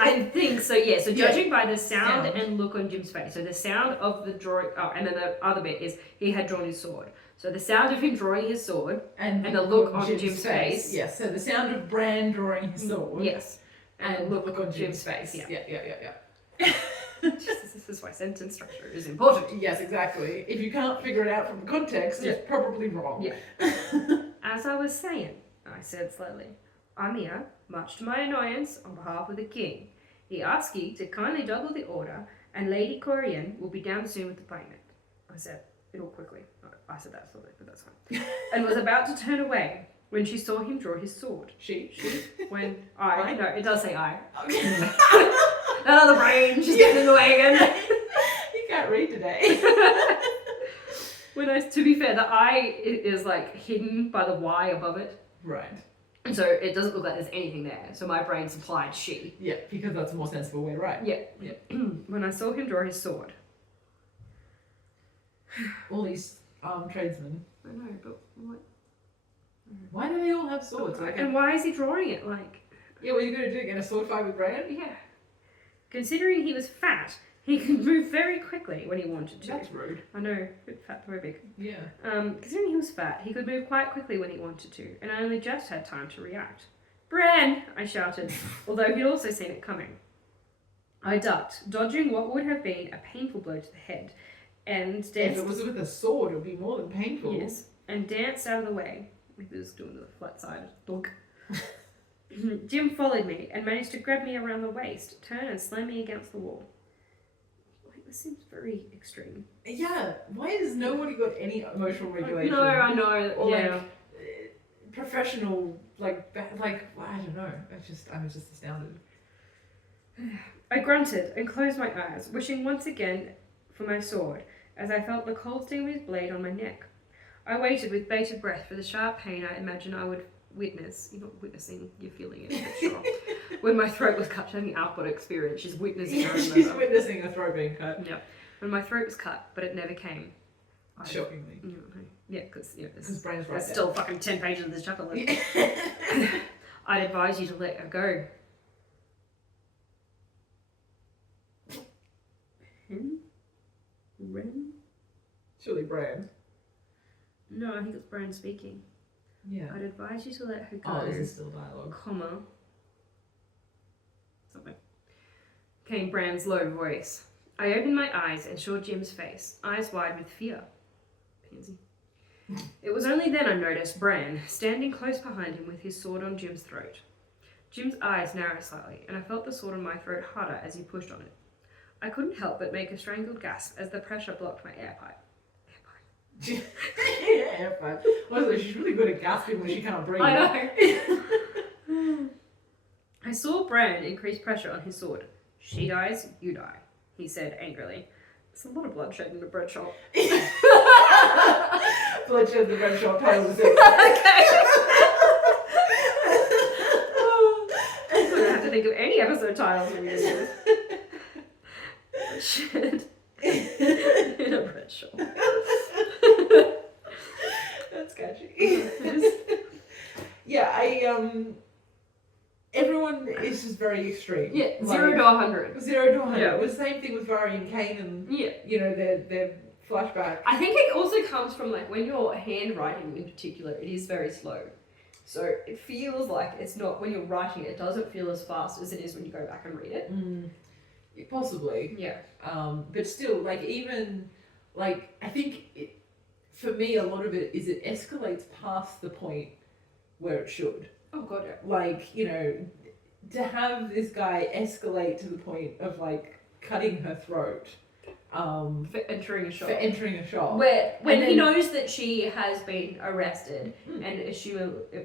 I think so, yeah. So judging by the sound Sound. and look on Jim's face. So the sound of the drawing, and then the other bit is he had drawn his sword. So the sound of him drawing his sword and the look on Jim's face. Yes, so the sound of Bran drawing his sword. Yes. And the look on Jim's face. Yeah. Yeah. This is why sentence structure is important. Yes, exactly. If you can't figure it out from the context, it's probably wrong. Yeah. As I was saying, I said slowly, I'm here, much to my annoyance, on behalf of the king. He asks you to kindly double the order, and Lady Corian will be down soon with the payment. I said it all quickly. I said that slowly, but that's fine. And was about to turn away when she saw him draw his sword. When no, it does say I. Okay. That other brain, she's getting in the way again. You can't read today. To be fair, the I is like hidden by the Y above it. Right. And so it doesn't look like there's anything there. So my brain supplied she. Yeah, because that's a more sensible way to write. Yeah. When I saw him draw his sword. All these tradesmen. I know, but what? Why do they all have swords? And why is he drawing it like? Yeah, what are you going to do? Get a sword fight with Bran? Yeah. Considering he was fat, he could move very quickly when he wanted to. That's rude. I know, fat phobic. Yeah. Considering he was fat, he could move quite quickly when he wanted to, and I only just had time to react. Bran! I shouted, although he'd also seen it coming. I ducked, dodging what would have been a painful blow to the head, and danced... If it was with a sword, it would be more than painful. Yes, and danced out of the way. He was doing the flat side dog. Jim followed me and managed to grab me around the waist, turn and slam me against the wall. Like, this seems very extreme. Yeah, why has nobody got any emotional regulation? No, I know. Or yeah. Professional, I don't know. I was just astounded. I grunted and closed my eyes, wishing once again for my sword, as I felt the cold sting of his blade on my neck. I waited with bated breath for the sharp pain I imagined I would witness. You're not witnessing, you're feeling it, for sure. When my throat was cut, she's having an out-body experience. She's witnessing her own She's murder. witnessing a throat being cut. Yep. When my throat was cut, but it never came. Shockingly. Yeah, because Bran's right there's still fucking 10 pages of this chapter left. Yeah. I'd advise you to let her go. Ren? Surely Bran. No, I think it's Bran speaking. Yeah. I'd advise you to let her go. Oh, this is still dialogue. Comma. Something. Came Bran's low voice. I opened my eyes and saw Jim's face, eyes wide with fear. Pansy. It was only then I noticed Bran, standing close behind him with his sword on Jim's throat. Jim's eyes narrowed slightly, and I felt the sword on my throat harder as he pushed on it. I couldn't help but make a strangled gasp as the pressure blocked my air pipe. Yeah, fine. Also, she's really good at gasping when she can't breathe. I know. I saw Bran increase pressure on his sword. She dies, you die, he said angrily. There's a lot of bloodshed in the Breadshop. Bloodshed, the Breadshop title is it. Okay. I don't have to think of any episode titles when we do this. Bloodshed in a Breadshop. That's catchy. Yeah, everyone is just very extreme. Yeah, Like, 0 to 100. 0 to 100. Yeah. It was the same thing with Vari and Kane and, Yeah. you know, their flashback. I think it also comes from like when you're handwriting in particular, it is very slow. So it feels like it's not, when you're writing it doesn't feel as fast as it is when you go back and read it. Possibly. Yeah. But still, like, even, like, I think, for me, a lot of it is it escalates past the point where it should. Oh god, yeah. Like, you know, to have this guy escalate to the point of, like, cutting her throat. For entering a shop. Where, when and he then- knows that she has been arrested and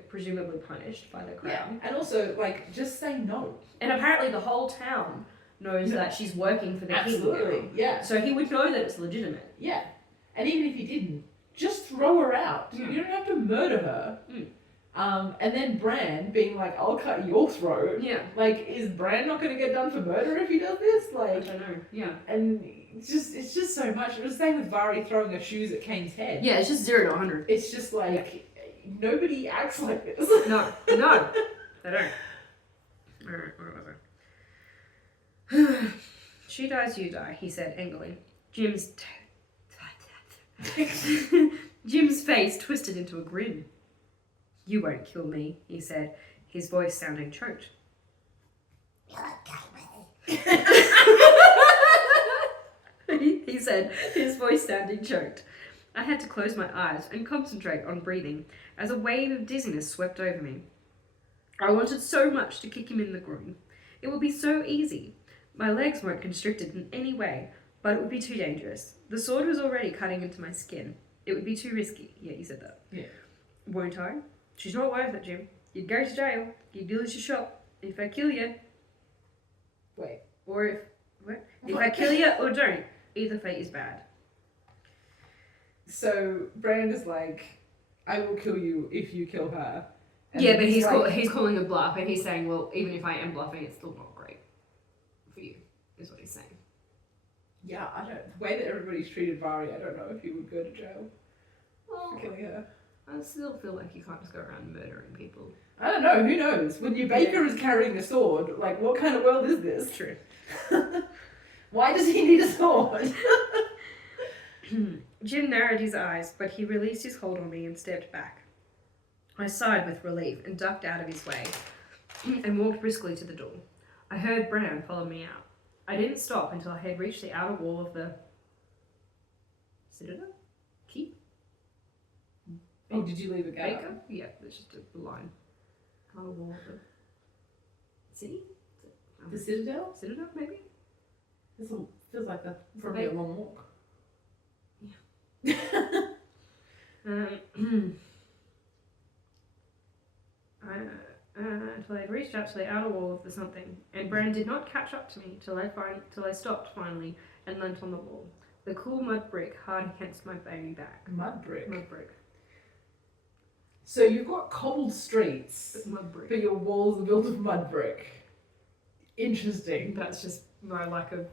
presumably punished by the crown. Yeah, and also, like, just say no. And apparently the whole town knows that she's working for the king now. Absolutely, yeah. So he would know that it's legitimate. Yeah. And even if he didn't, just throw her out. Yeah. You don't have to murder her. And then Bran being like, I'll cut your throat. Yeah. Like, is Bran not going to get done for murder if he does this? I Like, don't know. Yeah. and it's just so much. It was the same with Vari throwing her shoes at Kane's head. Yeah, it's just 0 to 100. It's just like, nobody acts like this. No, they don't. Alright, where was I? She dies, you die, he said angrily. Jim's face twisted into a grin. You won't kill me, he said, his voice sounding choked. You won't kill me. He said, his voice sounding choked. I had to close my eyes and concentrate on breathing as a wave of dizziness swept over me. I wanted so much to kick him in the groin. It would be so easy. My legs weren't constricted in any way, but it would be too dangerous. The sword was already cutting into my skin. It would be too risky. Yeah, you said that. Yeah. Won't I? She's not worth it, Jim. You'd go to jail. You'd lose your shop. If I kill you... Wait. Or if... What? If I kill you or don't, either fate is bad. So, Bran is like, I will kill you if you kill her. And Yeah, then but like, he's calling a bluff, and he's saying, well, even if I am bluffing, it's still not great for you, is what he's saying. Yeah, the way that everybody's treated Vari, I don't know if he would go to jail Well, for killing her. I still feel like you can't just go around murdering people. I don't know, who knows? When your baker is carrying a sword, like, what kind of world is this? True. Why does he need a sword? Jim narrowed his eyes, but he released his hold on me and stepped back. I sighed with relief and ducked out of his way and walked briskly to the door. I heard Bran follow me out. I didn't stop until I had reached the outer wall of the... Citadel? Keep? Oh, did you leave a gap? Baker? Yeah, there's just a line. Outer wall of the... City? The Citadel? Citadel, maybe? This feels like that's probably a long walk. Yeah. Until I had reached out to the outer wall of the something, and Bran did not catch up to me till I stopped finally and leant on the wall. The cool mud brick hard against my baby back. Mud brick. Mud brick. So you've got cobbled streets, Mud brick. but your walls are built of mud brick. Interesting. That's just my lack of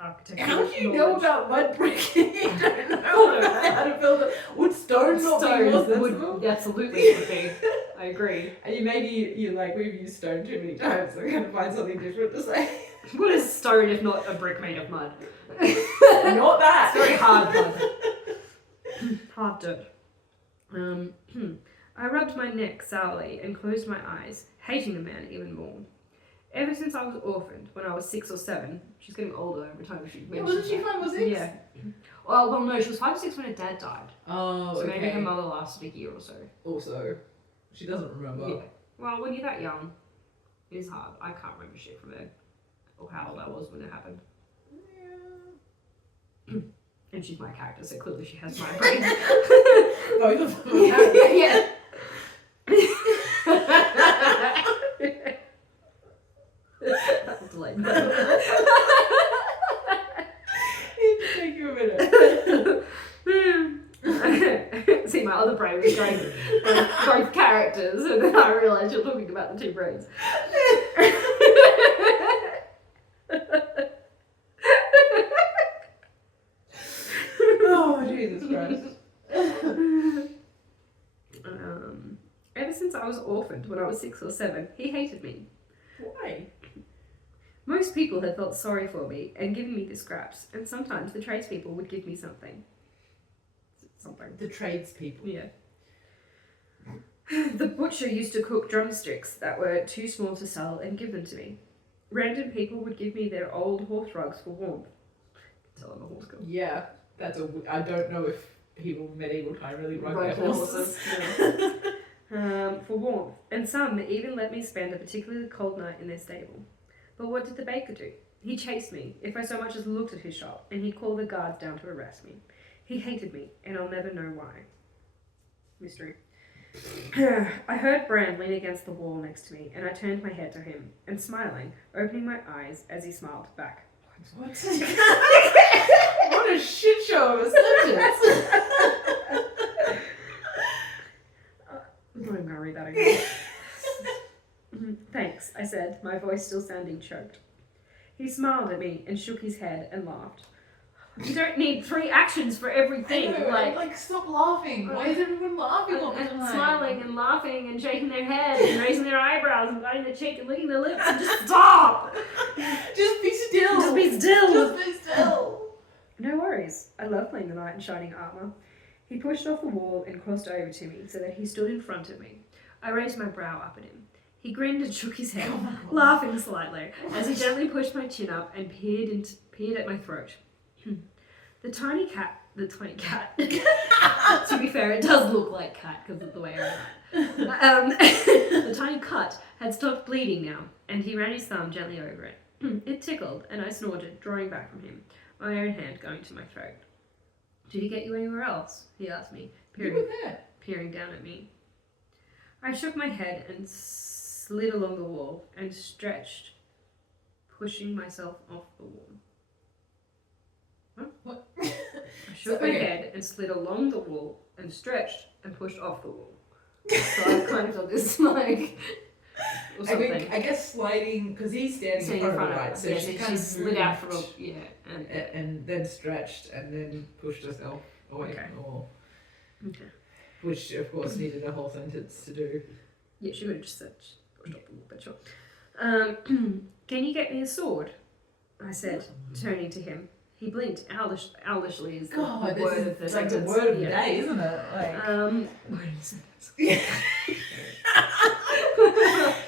architecture. How do you know about mud brick? You don't know how to build it. Would stone not be more sensible? would absolutely would be. I agree. And you're like, we've used stone too many times, so we're going to find something different to say. What is stone if not a brick made of mud? Not that. It's very hard mud. Hard dirt. I rubbed my neck sourly and closed my eyes, hating the man even more. Ever since I was orphaned, when I was 6 or 7, she's getting older every time she mentions Wasn't she that. 5 or 6? Yeah. Well, no, she was 5 or 6 when her dad died. Oh, So okay. maybe her mother lasted a year or so. Also, she doesn't remember. Yeah. Well, when you're that young, it is hard. I can't remember shit from it, or how old I was when it happened. And she's my character, so clearly she has my brain. Both of them. Yeah. That's delayed. It'll take you a minute. See, my other brain was going both characters, and then I realised you're talking about the two brains. Oh, Jesus Christ. Ever since I was orphaned when I was 6 or 7, he hated me. Why? Most people had felt sorry for me and given me the scraps, and sometimes the tradespeople would give me something. The tradespeople. Yeah. The butcher used to cook drumsticks that were too small to sell and give them to me. Random people would give me their old horse rugs for warmth. Tell them a horse girl. Yeah, that's a. I don't know if people medieval time really rug their Rug their horses. For warmth, and some even let me spend a particularly cold night in their stable. But what did the baker do? He chased me if I so much as looked at his shop, and he'd call the guards down to arrest me. He hated me, and I'll never know why. Mystery. I heard Bran lean against the wall next to me, and I turned my head to him, and smiling, opening my eyes as he smiled back. What? What a shit show of a sentence. I'm not even gonna read that again. Thanks, I said, my voice still sounding choked. He smiled at me and shook his head and laughed. You don't need 3 actions for everything. I know, like stop laughing. Why is everyone laughing all the and time? smiling and laughing and shaking their head and raising their eyebrows and biting their cheek and licking their lips and just stop! Just be still. Just be still. Just be still. No worries. I love playing the knight in shining armour. He pushed off the wall and crossed over to me so that he stood in front of me. I raised my brow up at him. He grinned and shook his head, laughing slightly, as he gently pushed my chin up and peered at my throat. The tiny cat, to be fair, it does look like cat because of the way I write. The tiny cut had stopped bleeding now, and he ran his thumb gently over it. It tickled, and I snorted, drawing back from him, my own hand going to my throat. Did he get you anywhere else? He asked me, peering down at me. I shook my head and slid along the wall and stretched, pushing myself off the wall. What? I shook my head and slid along the wall and stretched and pushed off the wall. So I've kind of done this like or something. I guess sliding because he's standing in front of the light, so yeah, she so kind she of slid out from moved and then stretched and then pushed herself away from the wall. Okay. Which of course needed a whole sentence to do. Yeah, she would have just said pushed off the wall, but sure. Can you get me a sword? I said, turning to him. He blinked owlishly is the God, word this of the is like the sentence. word of the day, isn't it? Like, word of the sentence.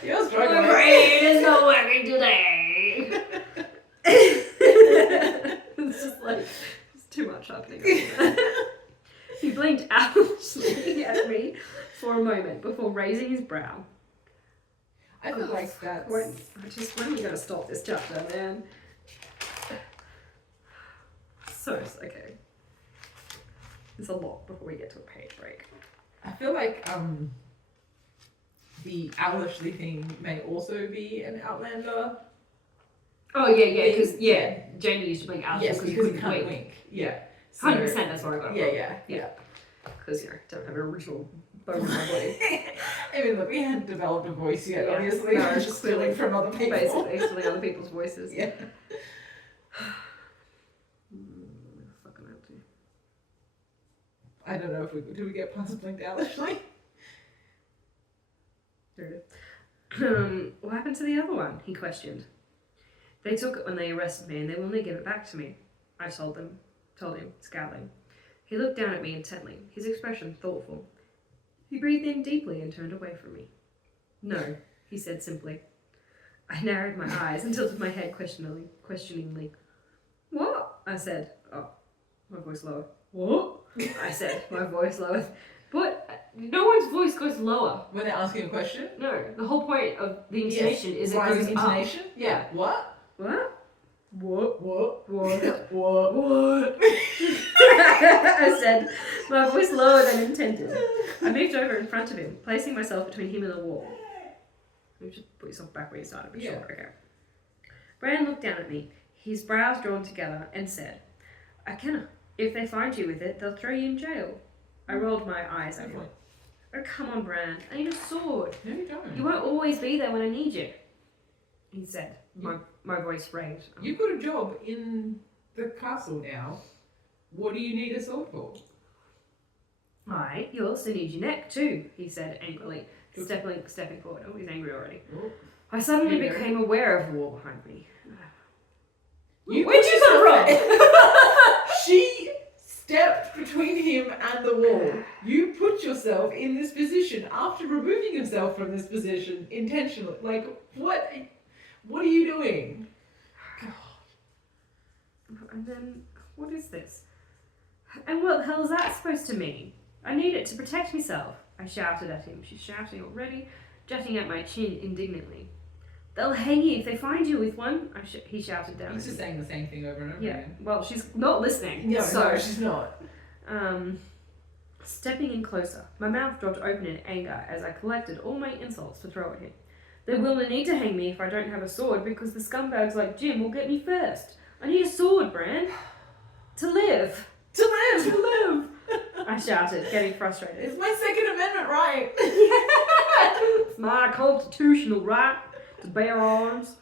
You're My struggling. brain is not working today. It's just like, it's too much happening. He blinked owlishly at me for a moment before raising his brow. I feel like that's... When are we going to stop this chapter, man? So, okay. There's a lot before we get to a page break. I feel like the owlishly thing may also be an Outlander. Oh, yeah, because, Jamie used to blink owlishly Yes, because he can't couldn't wink. Yeah. 100%, that's where I got it from. Yeah. Because, don't have an original bone in my body. I mean, look, we hadn't developed a voice yet, Yeah. obviously. No, We're just stealing from other people. Basically, stealing other people's voices. Yeah. Fucking empty. I don't know if we do we get past blinked owlishly. There it is. What happened to the other one? He questioned. They took it when they arrested me and they will only give it back to me. I told him, scowling. He looked down at me intently, his expression thoughtful. He breathed in deeply and turned away from me. No, he said simply. I narrowed my eyes and tilted my head questioningly. What? I said. Oh, my voice lower. What? I said, my voice lower. But no one's voice goes lower. When they're asking a question? No, the whole point of the intonation is it Rising goes intonation? up. Yeah. What? What? What? What? What? What? I said, my voice lower than intended. I moved over in front of him, placing myself between him and the wall. You just put yourself back where you started, but Yeah. sure, okay. Brandon looked down at me, his brows drawn together, and said, I cannot. If they find you with it, they'll throw you in jail. I rolled my eyes at him. Oh, come on, Brand. I need a sword. No, you don't. You won't always be there when I need you, he said, my voice raised. You've got a job in the castle now. What do you need a sword for? Right, you also need your neck too, he said angrily, stepping forward. Oh, he's angry already. Oh. I suddenly Here you go. became aware of the wall behind me. Where'd you come from? She stepped between him and the wall. You put yourself in this position after removing yourself from this position intentionally. Like, what are you doing? And then, what is this? And what the hell is that supposed to mean? I need it to protect myself, I shouted at him. She's shouting already, jutting at my chin indignantly. They'll hang you if they find you with one, he shouted down He's at just me. saying the same thing over and over Yeah, again. well, she's not listening. No, so, no, she's not. Stepping in closer, my mouth dropped open in anger as I collected all my insults to throw at him. They will need to hang me if I don't have a sword because the scumbags like Jim will get me first. I need a sword, Bran. To live. To live! To live! I shouted, getting frustrated. It's my Second Amendment right! It's my constitutional right to bear arms.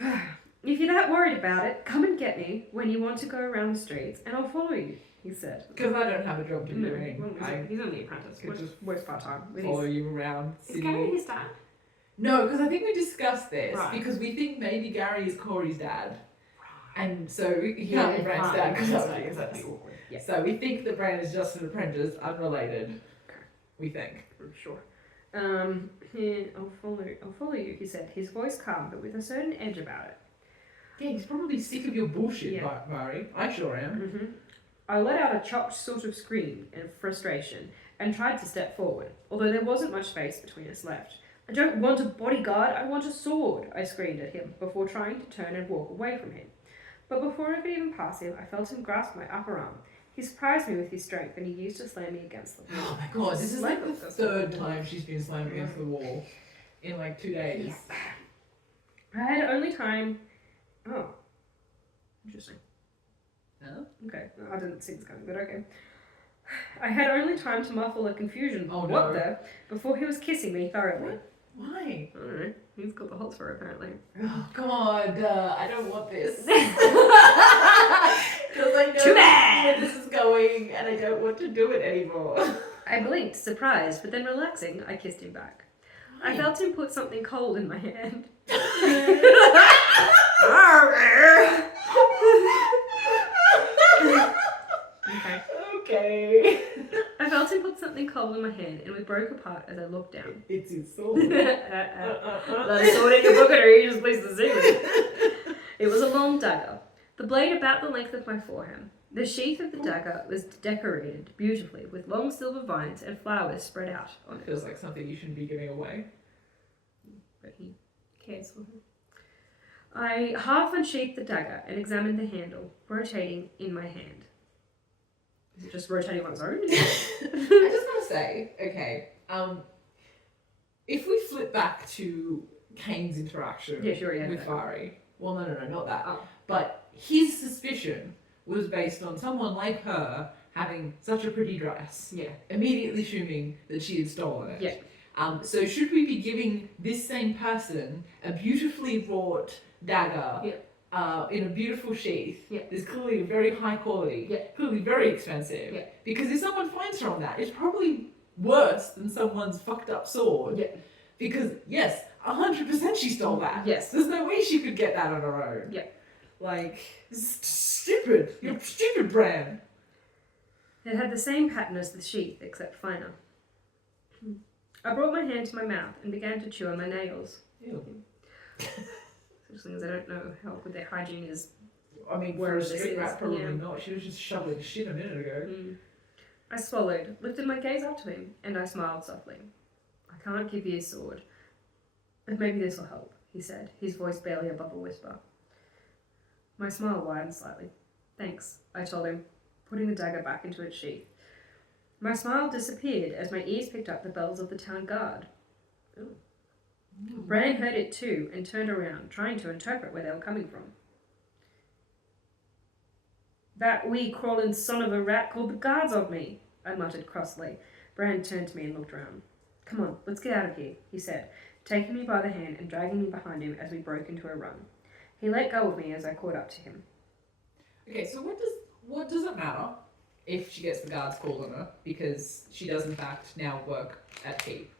If you're that worried about it, come and get me when you want to go around the streets and I'll follow you, he said. Because I don't have a job to be No, doing. well, I he's only an apprentice. could just Works part-time. With follow his... you around. Is Gary his dad? No, because I think we discussed this. Right. Because we think maybe Gary is Corey's dad. And so he Yeah, can't be Brand's fine. dad because That's that'd be fine. incest. Awkward. Yeah. So we think that Brand is just an apprentice, unrelated. Okay. We think. Sure. I'll follow you, he said, his voice calm but with a certain edge about it. Yeah, he's probably sick of your bullshit, Yeah. Mari. I sure am. Mm-hmm. I let out a chopped sort of scream in frustration and tried to step forward, although there wasn't much space between us left. I don't want a bodyguard, I want a sword, I screamed at him before trying to turn and walk away from him. But before I could even pass him, I felt him grasp my upper arm. He surprised me with his strength and he used to slam me against the wall. Oh my god, this is like the Slam- third time she's been slammed against the wall in like 2 days. I had only time... Oh. Interesting. Huh? Okay, I didn't see this coming, but okay. I had only time to muffle a confusion. Oh, What no. the? Before he was kissing me thoroughly. Why? I don't know. He's got the hots for her, apparently. Oh god, I don't want this. Because I know Too bad! where this is going and I don't want to do it anymore. I blinked, surprised, but then relaxing, I kissed him back. I felt him put something cold in my hand. Okay. Okay. I felt him put something cold in my hand, and we broke apart as I looked down. It's his sword. The sword in your pocket, or you just placed the secret. It was a long dagger, the blade about the length of my forearm. The sheath of the dagger was decorated beautifully with long silver vines and flowers spread out on it. Feels like something you shouldn't be giving away. But he cares for her. I half unsheathed the dagger and examined the handle, rotating in my hand. Is it just rotating on its own? I just want to say, okay, if we flip back to Kane's interaction Yeah, sure, yeah. with Fari, well, no, not that. Oh. But his suspicion was based on someone like her having such a pretty dress, Yeah. immediately assuming that she had stolen it. Yeah. So should we be giving this same person a beautifully wrought dagger in a beautiful sheath? Yeah. That's clearly very high quality, Yeah. clearly very expensive. Yeah. Because if someone finds her on that, it's probably worse than someone's fucked up sword. Yeah. Because yes, 100% she stole that. Yes. There's no way she could get that on her own. Yeah. Like, it's stupid. You're a stupid brand. It had the same pattern as the sheath, except finer. I brought my hand to my mouth and began to chew on my nails. Ew. Such things I don't know how good their hygiene is. I mean, Where for a this street is, rat, probably yeah. not. She was just shoveling shit a minute ago. I swallowed, lifted my gaze up to him, and I smiled softly. I can't give you a sword, but maybe this will help, he said, his voice barely above a whisper. My smile widened slightly. Thanks, I told him, putting the dagger back into its sheath. My smile disappeared as my ears picked up the bells of the town guard. Ooh. Bran heard it too and turned around, trying to interpret where they were coming from. That wee crawling son of a rat called the guards on me, I muttered crossly. Bran turned to me and looked round. Come on, let's get out of here, he said, taking me by the hand and dragging me behind him as we broke into a run. He let go of me as I caught up to him. Okay, so what does it matter if she gets the guards called on her? Because she does in fact now work at Keep.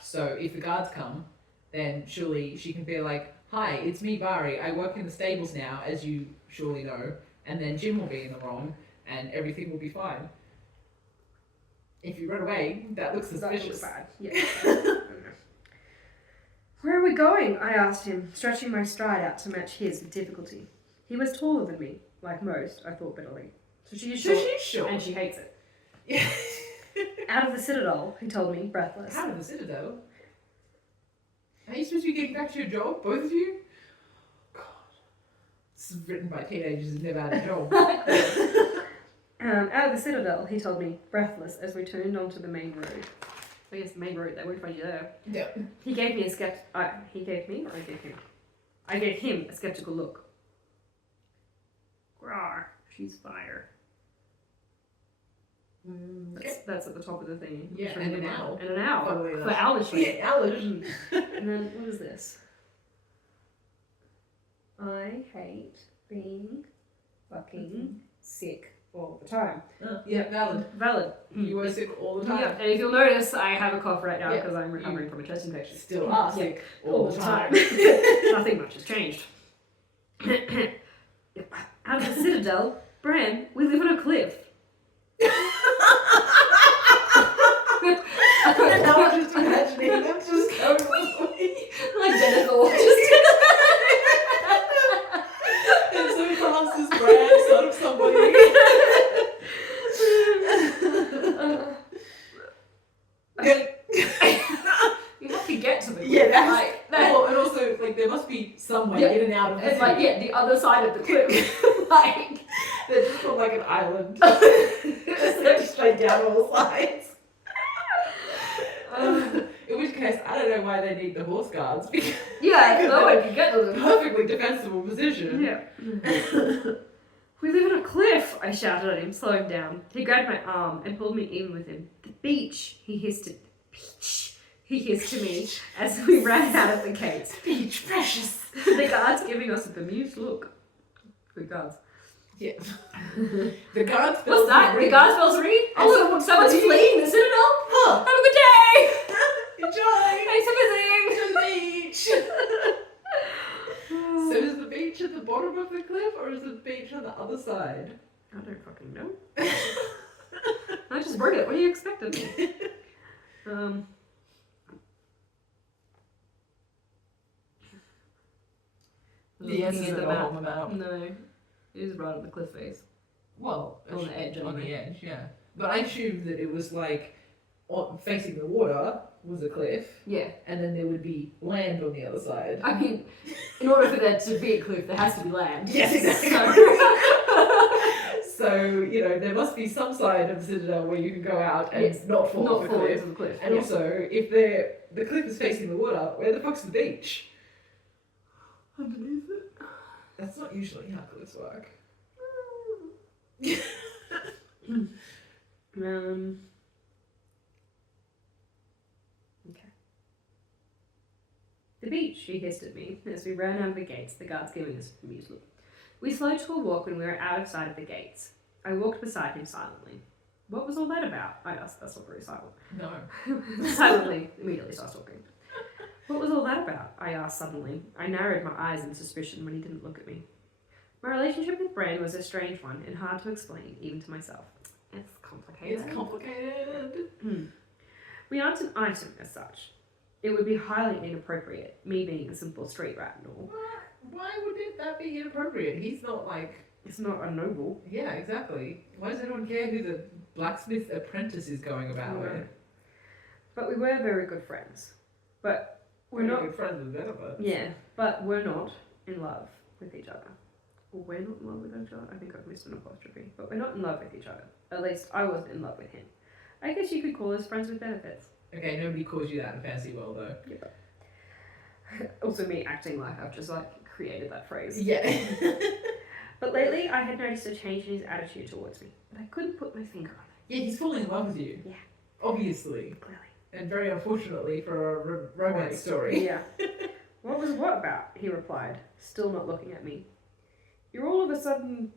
So if the guards come, then surely she can be like, hi, it's me, Bari. I work in the stables now, as you surely know. And then Jim will be in the wrong, and everything will be fine. If you run away, that looks suspicious. That looks bad. Yeah. Where are we going? I asked him, stretching my stride out to match his with difficulty. He was taller than me, like most, I thought bitterly. So she is short, and she hates it. Yeah. Out of the citadel, he told me, breathless. Out of the citadel? Are you supposed to be getting back to your job, both of you? God. This is written by teenagers who've never had a job. Out of the citadel, he told me, breathless, as we turned onto the main road. I guess the main road, they won't find you there. Yeah. He gave me he gave me, or I gave him? I gave him a skeptical look. Grar, she's fire. That's at the top of the thing. Yeah, and an owl. And an owl. Funnily For enough. owlish. Yeah, owlish. And then, what is this? I hate being fucking sick all the time. Yeah, valid. Valid. You were sick all the time. Yeah, and if you'll notice, I have a cough right now Yeah. because I'm recovering from a chest infection. Still are sick all the time. Nothing much has changed. Out of the citadel, Bran, we live on a cliff. Now I'm just imagining them just going Like Jennifer. and so fast as Brad, son of somebody. You have to get to the cliff. Yeah, that's like, that, well, and also like there must be some way Yeah, in and out of the it's like, city. the other side of the cliff. Like, They're just on like an island. Just like straight down all sides. In which case, I don't know why they need the horse guards because yeah, no one can get to them. perfectly defensible position. Yeah. We live on a cliff, I shouted at him, slowing down. He grabbed my arm and pulled me in with him. The beach, he hissed at beach. He hissed to me as we ran out of the gates. Beach, precious. The guards giving us a bemused look. Good guards. Yeah. The guards. What's that? The guards bells ring? And Oh, someone's fleeing the citadel? Huh. Have a good day! Enjoy. Thanks for To the beach. So is the beach at the bottom of the cliff, or is the beach on the other side? I don't fucking know. I just wrote it. What do you expect of me? The answer Looking is at the not map. on the map. No, it is right on the cliff face. Well, On the edge, On anyway. the edge, yeah. But I assumed that it was like facing the water was a cliff, Yeah. and then there would be land on the other side. I mean, in order for there to be a cliff, there has to be land. Yes, exactly. So, you know, there must be some side of the citadel where you can go out and Yes, not fall off Not the fall cliff. into the cliff. And yeah. also, if the cliff is facing the water, where the fuck's the beach? Underneath it? That's not usually how cliffs work. Okay. The beach, she hissed at me as we ran out of the gates, the guards giving us a amused look. We slowed to a walk when we were out of sight of the gates. I walked beside him silently. What was all that about? I asked. That's not very silent. No. Silently, immediately starts talking. What was all that about? I asked suddenly. I narrowed my eyes in suspicion when he didn't look at me. My relationship with Bran was a strange one and hard to explain, even to myself. It's complicated. It's complicated. We aren't an item as such. It would be highly inappropriate, me being a simple street rat and all. Why would that be inappropriate? He's not like... It's not a noble. Yeah, exactly. Why does anyone care who the blacksmith apprentice is going about with? But we were very good friends. But we're Very not... good friends with benefits. Yeah, but we're not in love with each other. Or we're not in love with each other. I think I've missed an apostrophe. But we're not in love with each other. At least I wasn't in love with him. I guess you could call us friends with benefits. Okay, nobody calls you that in fancy world though. Yeah. Also me acting like I've just like created that phrase. Yeah. But lately I had noticed a change in his attitude towards me. But I couldn't put my finger on it. Yeah, he's falling in love with you. Yeah. Obviously. Clearly. And very unfortunately for a romance story. Yeah. What was what about? He replied, still not looking at me. You're all of a sudden,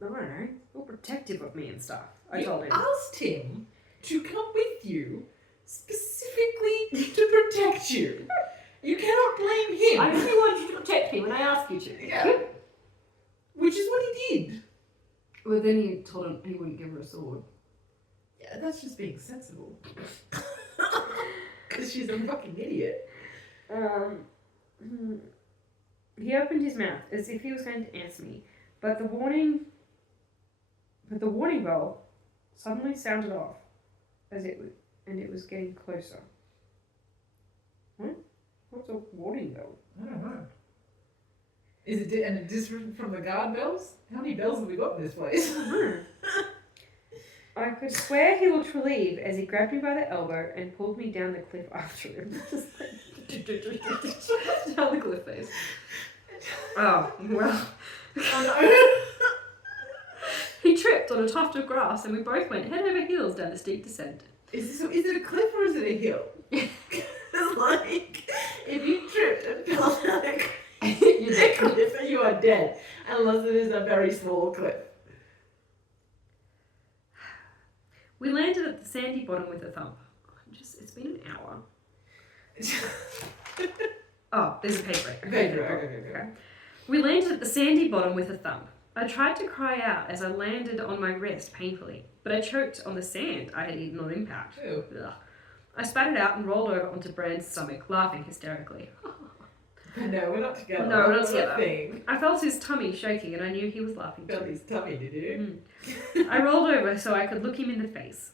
I don't know, all protective of me and stuff. I told him. You asked him to come with you specifically to protect you. You cannot blame him. I only want you to protect me when I ask you to. Yeah. Which is what he did. Well, then he told him he wouldn't give her a sword. Yeah, that's just being sensible. Because she's a fucking idiot. He opened his mouth as if he was going to answer me, but the warning bell suddenly sounded off, and it was getting closer. What? What's a warning bell? I don't know. Is it and different from the guard bells? How many bells have we got in this place? I could swear he looked relieved as he grabbed me by the elbow and pulled me down the cliff after him. Just like down the cliff face. Oh, well. Oh He tripped on a tuft of grass and we both went head over heels down the steep descent. no. Is it a cliff or is it a hill? Like, if you tripped and fell down a cliff, you are dead. Unless it is a very small cliff. We landed at the sandy bottom with a thump. It's been an hour. Oh, there's a page break. Okay. We landed at the sandy bottom with a thump. I tried to cry out as I landed on my wrist painfully, but I choked on the sand I had eaten on impact. Ew. Ugh. I spat it out and rolled over onto Brand's stomach, laughing hysterically. No, we're not together. No, we're not What a together. thing. I felt his tummy shaking and I knew he was laughing Felt too. his tummy, did you? I rolled over so I could look him in the face.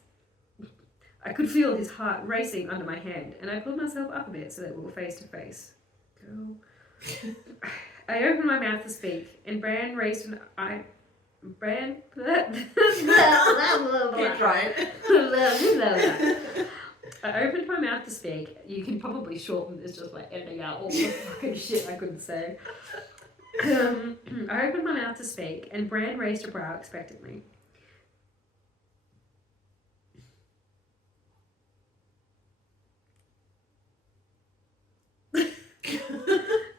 I could feel his heart racing under my hand, and I pulled myself up a bit so that we were face to face. Girl. I opened my mouth to speak, and Bran raised an eye. Bran. Keep trying. I opened my mouth to speak. You can probably shorten this just by editing out all the fucking shit I couldn't say. I opened my mouth to speak, and Bran raised a brow expectantly.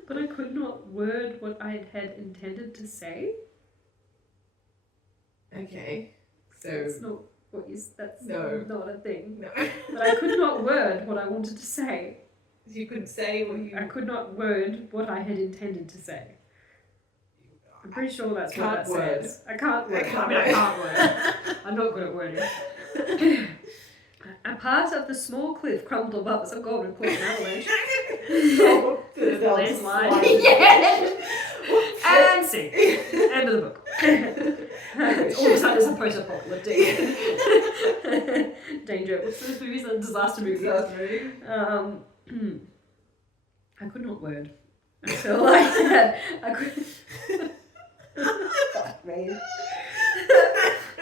But I could not word what I had intended to say. Okay. So. That's not what you. That's No. not a thing. No. But I could not word what I wanted to say. You couldn't say what you. I could not word what I had intended to say. I'm pretty sure that's what that Can't word. says. I can't word. I can't I can't word. word. I'm not good at wording. A part of the small cliff crumbled above us. I'm going to call an avalanche. Oh, Landslide. Yes. And sink. End of the book. All of a sudden it's a post-apocalyptic. Danger. What's this movie? It's a disaster movie. I could not word. I feel like that. I could. Fuck me.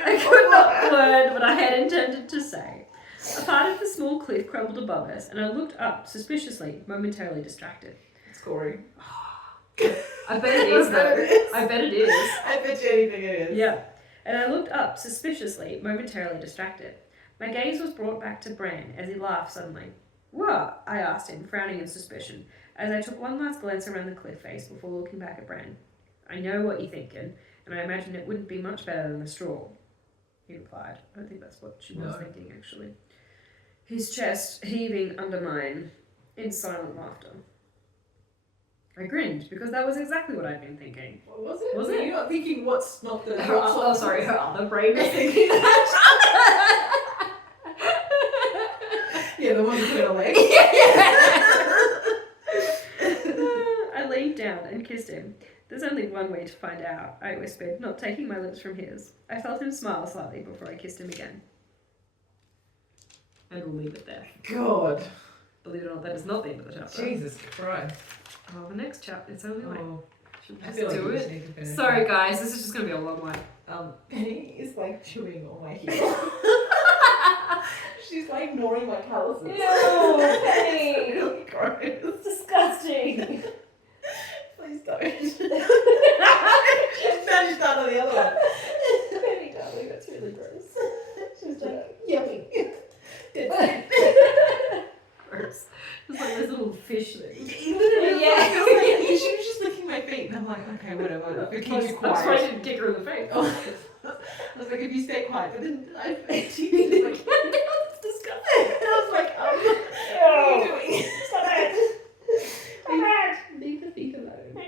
I could not word what I had intended to say. A part of the small cliff crumbled above us, and I looked up suspiciously, momentarily distracted. It's Corey. I bet it is, though. I bet it is. I bet you anything it is. Yeah. And I looked up suspiciously, momentarily distracted. My gaze was brought back to Bran as he laughed suddenly. What? I asked him, frowning in suspicion, as I took one last glance around the cliff face before looking back at Bran. I know what you're thinking, and I imagine it wouldn't be much better than the straw, he replied. I don't think that's what she was thinking, actually. His chest heaving under mine in silent laughter. I grinned, because that was exactly what I'd been thinking. What was it? Was Were it? you not thinking what's not the... Her other brain was thinking Yeah, the one between her legs. I leaned down and kissed him. There's only one way to find out, I whispered, not taking my lips from his. I felt him smile slightly before I kissed him again. And we'll leave it there. God. Believe it or not, that is not the end of the chapter. Jesus Christ. Oh, the next chapter, it's only like Oh, Should we I just feel like do you it? just need to finish Sorry, it. guys. This is just gonna be a long one. Penny is like chewing on my heel. She's like gnawing my calluses. Ew, It's Penny. really gross. It's disgusting. Please don't. Now she's done on the other one. Penny, darling, that's really gross. She's like, yummy. Gross. It's like those little fish things. Literally, Yeah. I was like, she was just licking my feet, and I'm like, okay, whatever. If it keeps you I'm quiet. trying to kick her in the face. Oh. I was like, if you stay quiet, but then she was like, that's disgusting. And I was like, what are you doing? Stop it. Leave the feet alone. You're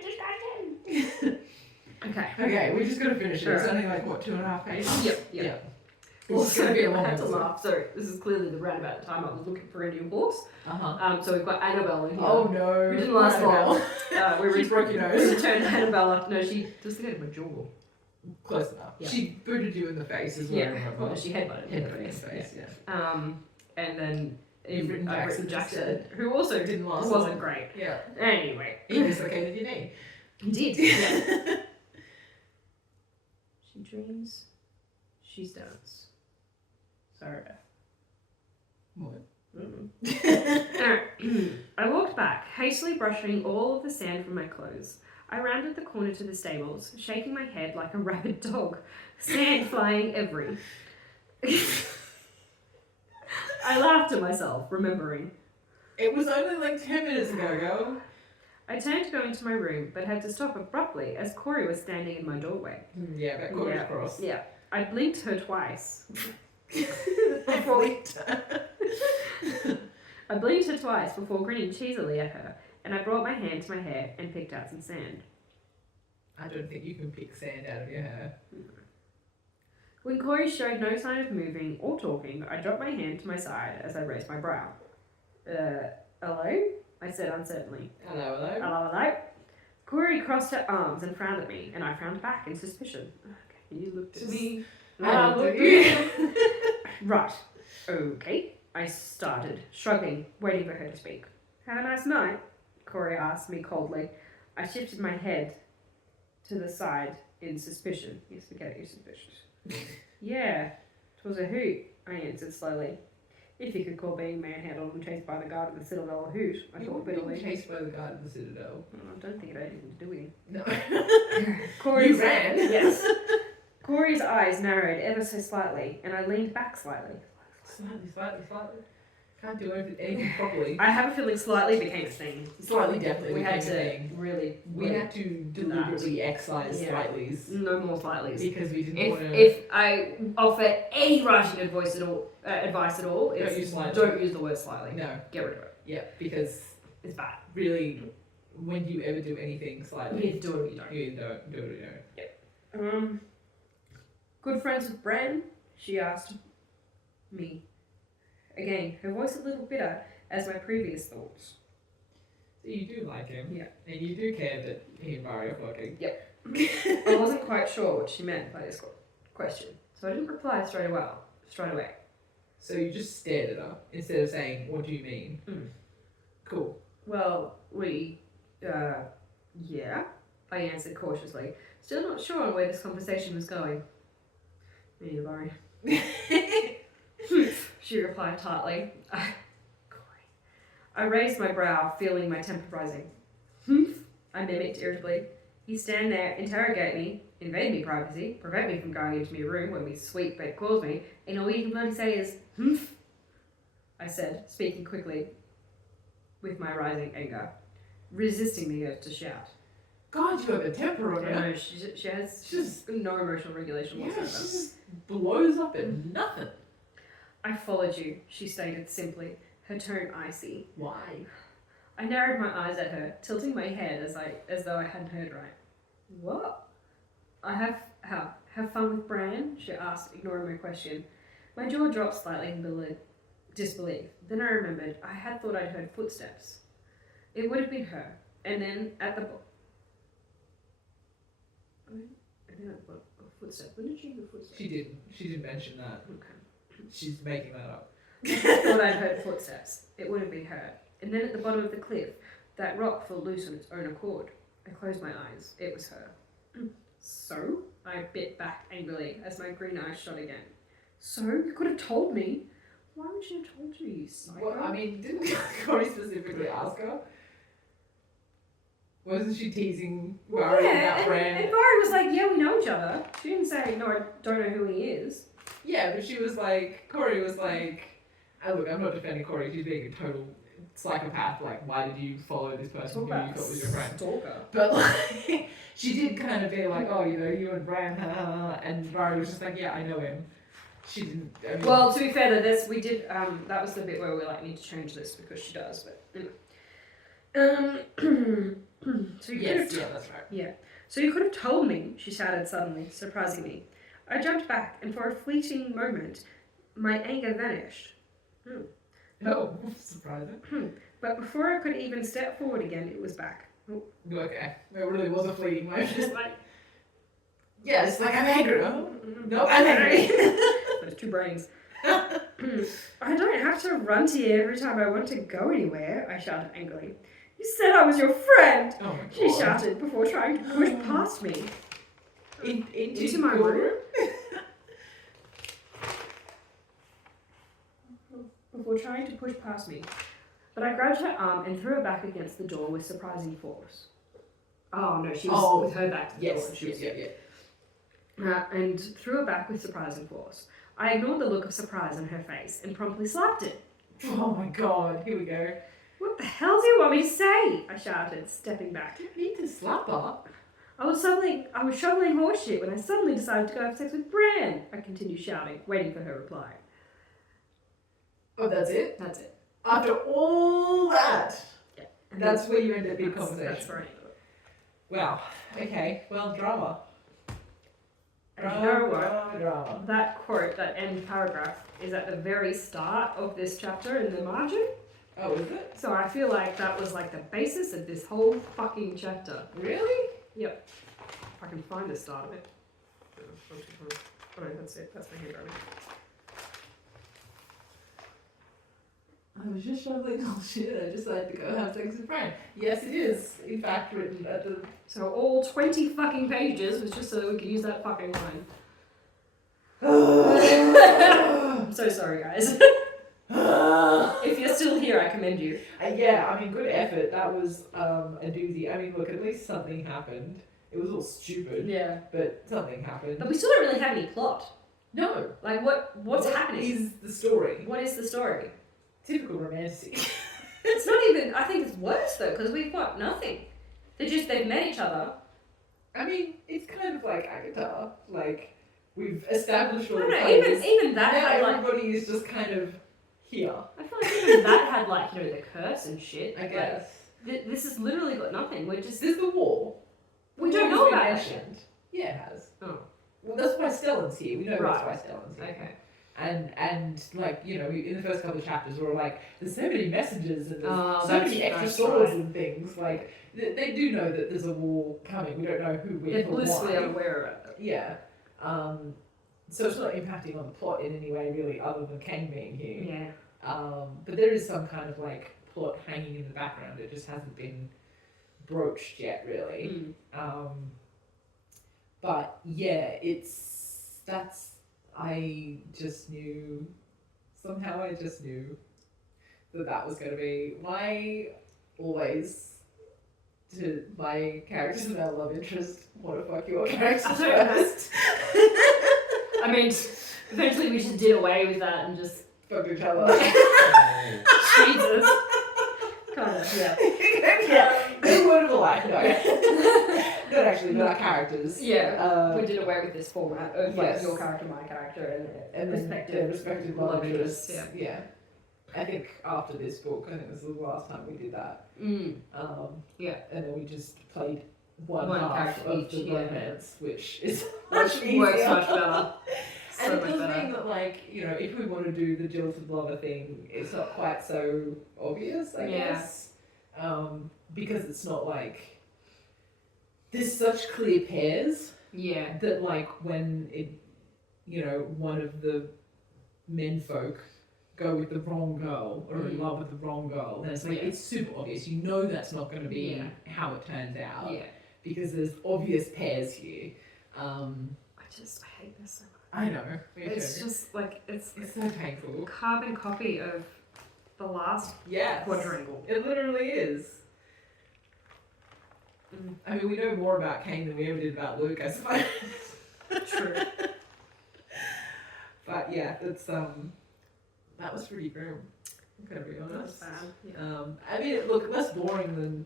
disgusting. Okay. Okay, we just gotta finish it. It's Sure. only like, what, 2.5 pages? Yep. Well, it's gonna be a long I have to episode. laugh. So this is clearly the roundabout time I was looking for a new horse. Uh-huh. So we've got Annabelle in here. Oh no. We didn't last long. She broke your nose. We returned Annabelle after. No, she just hit my jaw. Close enough. Yeah. She booted you in the face as well. Yeah. remember? Well, she headbutted me in the Headbutted face. yeah. And then You've written I've Jackson written Jackson, instead. who also Didn't last wasn't long. great. Yeah. Anyway, He dislocated your knee. he did. Yeah. She dreams. She starts. Sorry. What? I walked back, hastily brushing all of the sand from my clothes. I rounded the corner to the stables, shaking my head like a rabid dog, sand flying every. I laughed to myself, remembering. It was only like 10 minutes ago, girl. I turned to go into my room, but had to stop abruptly as Corey was standing in my doorway. Yeah, that quarter's crossed. Yeah. I blinked her twice. I blinked. I blinked her twice before grinning cheesily at her, and I brought my hand to my hair and picked out some sand. I don't think you can pick sand out of your hair. When Corey showed no sign of moving or talking, I dropped my hand to my side as I raised my brow. Hello? I said uncertainly. Hello, hello. Hello? Corey crossed her arms and frowned at me, and I frowned back in suspicion. Okay, you looked at me. I looked at you. Right. Okay. I started, shrugging, waiting for her to speak. Had a nice night? Corey asked me coldly. I shifted my head to the side in suspicion. Yes, we get it, you're suspicious. Yeah, 'twas a hoot, I answered slowly. If you could call being manhandled and chased by the guard of the Citadel a hoot, I You thought were being bitterly. chased by the guard of the Citadel. I don't think it had anything to do with him. No. Corey's You ran. Yes. Corey's eyes narrowed ever so slightly, and I leaned back slightly. Slightly. Can't do anything properly. I have a feeling slightly became a thing. Slightly definitely We had became to a thing. really. We had to deliberately excise Yeah. slightlys No more slightlies. because we didn't want to. If I offer any writing advice at all, Don't it's use slightly. don't use the word slightly. No, Get rid of it. yeah, because It's bad. really, when do you ever do anything You slightly? either do it or you don't. You either don't do it or you don't. Good friends with Bran? She asked me. Again, her voice a little bitter as my previous thoughts. So you do like him. Yeah. And you do care that he and Barry are flirting. I wasn't quite sure what she meant by this question, so I didn't reply straight away. So you just stared at her instead of saying, "What do you mean?" Cool. Well, yeah, I answered cautiously, still not sure on where this conversation was going. Me neither, Barry. She replied tartly. I raised my brow, feeling my temper rising. I mimicked irritably. You stand there, interrogate me, invade me privacy, prevent me from going into my room when my sweet bed calls me, and all you can bloody say is, I said, speaking quickly with my rising anger, resisting the urge to shout. God, you have a temper on I her. know, she has just no emotional regulation Yeah, whatsoever. she just blows up at nothing. I followed you, she stated simply, her tone icy. Why? I narrowed my eyes at her, tilting my head as though I hadn't heard right. What? I have fun with Bran? She asked, ignoring my question. My jaw dropped slightly in disbelief. Then I remembered I had thought I'd heard footsteps. It would have been her. And then at the footsteps. When did she hear footsteps? She didn't mention that. Okay. She's making that up. I thought I'd heard footsteps. It would have been her. And then at the bottom of the cliff, that rock fell loose on its own accord. I closed my eyes. It was her. So? I bit back angrily as my green eyes shot again. So? You could have told me. Why would she have told you, you psycho? Well, I mean, didn't Corey specifically ask her? Wasn't she teasing Rory about and Bran? Rory was like, yeah, we know each other. She didn't say, no, I don't know who he is. Yeah, but she was like, Corey was like, look, I'm not defending Corey, she's being a total psychopath, like, why did you follow this person who you thought was your friend? Stalker. But like, she did kind of be like, oh, you know, you and Bran, and Rory was just like, yeah, I know him. She didn't, I mean, Well, to be fair, we did, that was the bit where we like need to change this because she does, but anyway. So you yes, could have that's right. Yeah. So you could have told me, she shouted suddenly, surprising me. I jumped back, and for a fleeting moment, my anger vanished. Oh, surprising. But before I could even step forward again, it was back. Okay, it really was a fleeting moment. Just like, Yeah, it's like, I'm angry. Oh, no, I'm angry. There's two brains. I don't have to run to you every time I want to go anywhere, I shouted angrily. You said I was your friend! Oh my God. She shouted before trying to push past me. Into my room? Before trying to push past me. But I grabbed her arm and threw her back against the door with surprising force. Oh no, she was with her back to the door. She was, and threw her back with surprising force. I ignored the look of surprise on her face and promptly slapped it. Oh my God, here we go. What the hell do you want me to say? I shouted, stepping back. You need to slap her. I was shoveling horseshit when I suddenly decided to go have sex with Bran. I continued shouting, waiting for her reply. Oh, that's it? That's it. After all that, Yeah. that's where you end up being conversation. That's where I ended up. Wow. Okay. Well, drama. And you know what? Drama. That quote, that end paragraph, is at the very start of this chapter in the margin. Oh, is it? So I feel like that was like the basis of this whole fucking chapter. Really? Yep. If I can find the start of it. Oh no, that's it. That's my handwriting. I was just shoveling all shit. I decided to go have sex with Bran. Yes, it is. In fact, written at the. So all 20 fucking pages was just so that we could use that fucking line. I'm so sorry, guys. If you're still here, I commend you. Yeah, I mean, good effort. That was a doozy. I mean, look, at least something happened. It was all stupid, Yeah. but something happened. But we still don't really have any plot. No. Like, what's happening? Is the story? What is the story? Typical romantic. It's not even, I think it's worse though, because we've got nothing. They've met each other. I mean, it's kind of like Agatha. Like, we've established all the No, players. even that Now had like, everybody is just kind of here, I feel like even that had like, you know, the curse and shit. I guess. Like, this has literally got nothing. We're just, Is this the war? we The don't war know has been about it. mentioned. Yeah, it has. Oh, Well, that's why Stellan's here. We know Right. that's why Stellan's here. okay. And like, you know, in the first couple of chapters, we were like, there's so many messages and there's Oh, so many that's- extra that's swords right. and things. Like, they do know that there's a war coming. We don't know who, They're with, or blissfully why. unaware of it. Yeah. So it's not impacting on the plot in any way, really, other than Kane being here. Yeah. But there is some kind of like plot hanging in the background. It just hasn't been broached yet, really. Mm. But yeah, I just knew, somehow I just knew that was going to be always to my characters and our love interest. What the fuck your characters first? I mean, eventually we just did away with that and just Fuck each other. Jesus. Kind of, yeah. Yeah, good word of a lie, no. Not actually, not our characters. Yeah, we did away with this format of like Yes. your character, my character, And then their respective love interests. Yeah. Yeah. I think after this book, I think this was the last time we did that. Yeah. And then we just played one One half character of each, the yeah. romance, which is Which much easier. works much better. And So it much does better. mean that, like, you know, if we want to do the jilted lover thing, it's not quite so obvious, I Yeah. guess. Because it's not like there's such clear pairs Yeah. that, like, when it, you know, one of the menfolk go with the wrong girl or in love with the wrong girl, then it's like it's super obvious. You know that's not going to be how it turns out because there's obvious pairs here. I hate this so much. I know. It's just like it's so painful. Carbon copy of the last quadrangle. It literally is. I mean, we know more about Cain than we ever did about Luke, I suppose. True. But yeah, it's that was pretty grim. I'm gonna be honest. That was bad. I mean, look, less boring than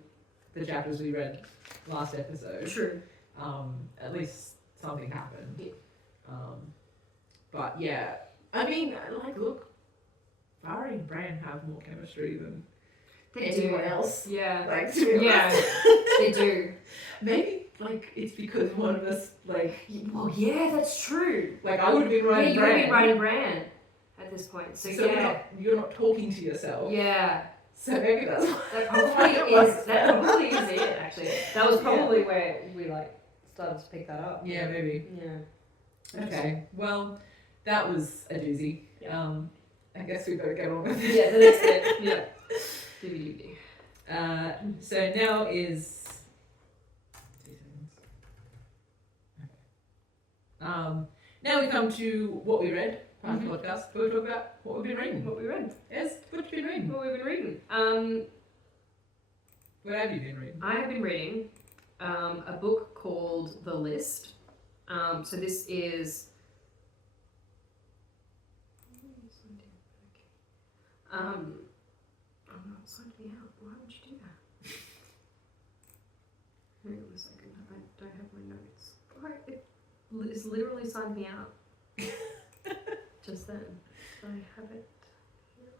the chapters we read last episode. True. At least something happened. Yeah. But yeah, I mean, like, look, Barry and Bran have more chemistry than anyone else. Yeah. Like, to be honest. They do. Maybe, like, it's because one of us, like... Well, yeah, that's true. Like, I would have been writing you Bran. would have been writing Bran at this point. So you're not talking to yourself. Yeah. So maybe that's That probably is it, actually. That was probably where we, like, started to pick that up. Yeah, maybe. Yeah. Okay, well, that was a doozy. Yeah. I guess we better get on with it. Yeah, the next bit. Yeah. DVD. So now is... now we come to what we read on the podcast. Where we talk about what we've been reading. What we read. Yes, what you've been reading. What we've been reading. What have you been reading? I have been reading a book called The List. So this is... oh no, it signed me out. Why would you do that? Hang on a second. I don't have my notes. Why? It's literally signed me out. Just then. I have it here.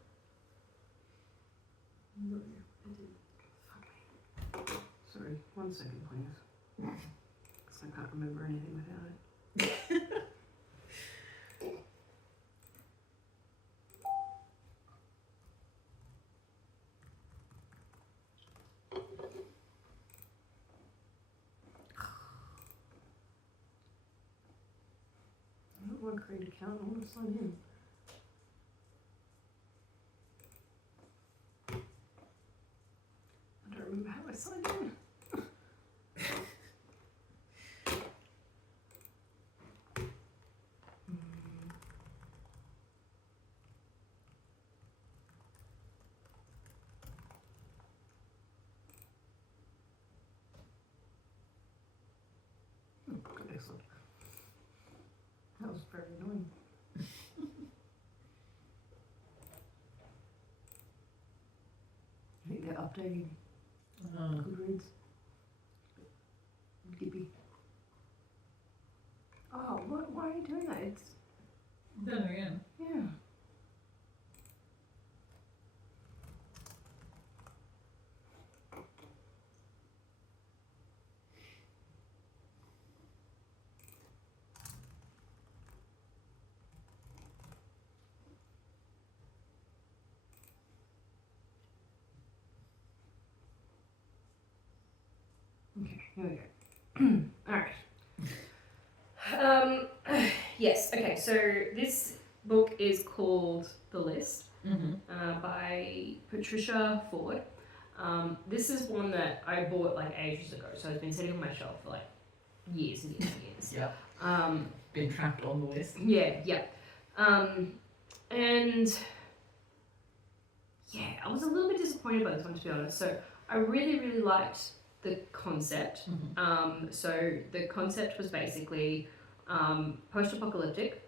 No, I didn't. Fuck me. Sorry, 1 second, please. Because I can't remember anything without it. I don't want to create an account, I want to sign in. I don't remember how I signed in. Excellent. That was very annoying. I think they're updating Goodreads. Gibby. Oh, why are you doing that? It's... Done it again. Yeah. Okay, here we go. Alright. Yes, okay, so this book is called The List by Patricia Ford. This is one that I bought like ages ago, so it's been sitting on my shelf for like years and years and years. Yep. Been trapped on the list. Yeah. And yeah, I was a little bit disappointed by this one, to be honest. So I really, really liked the concept. So the concept was basically post-apocalyptic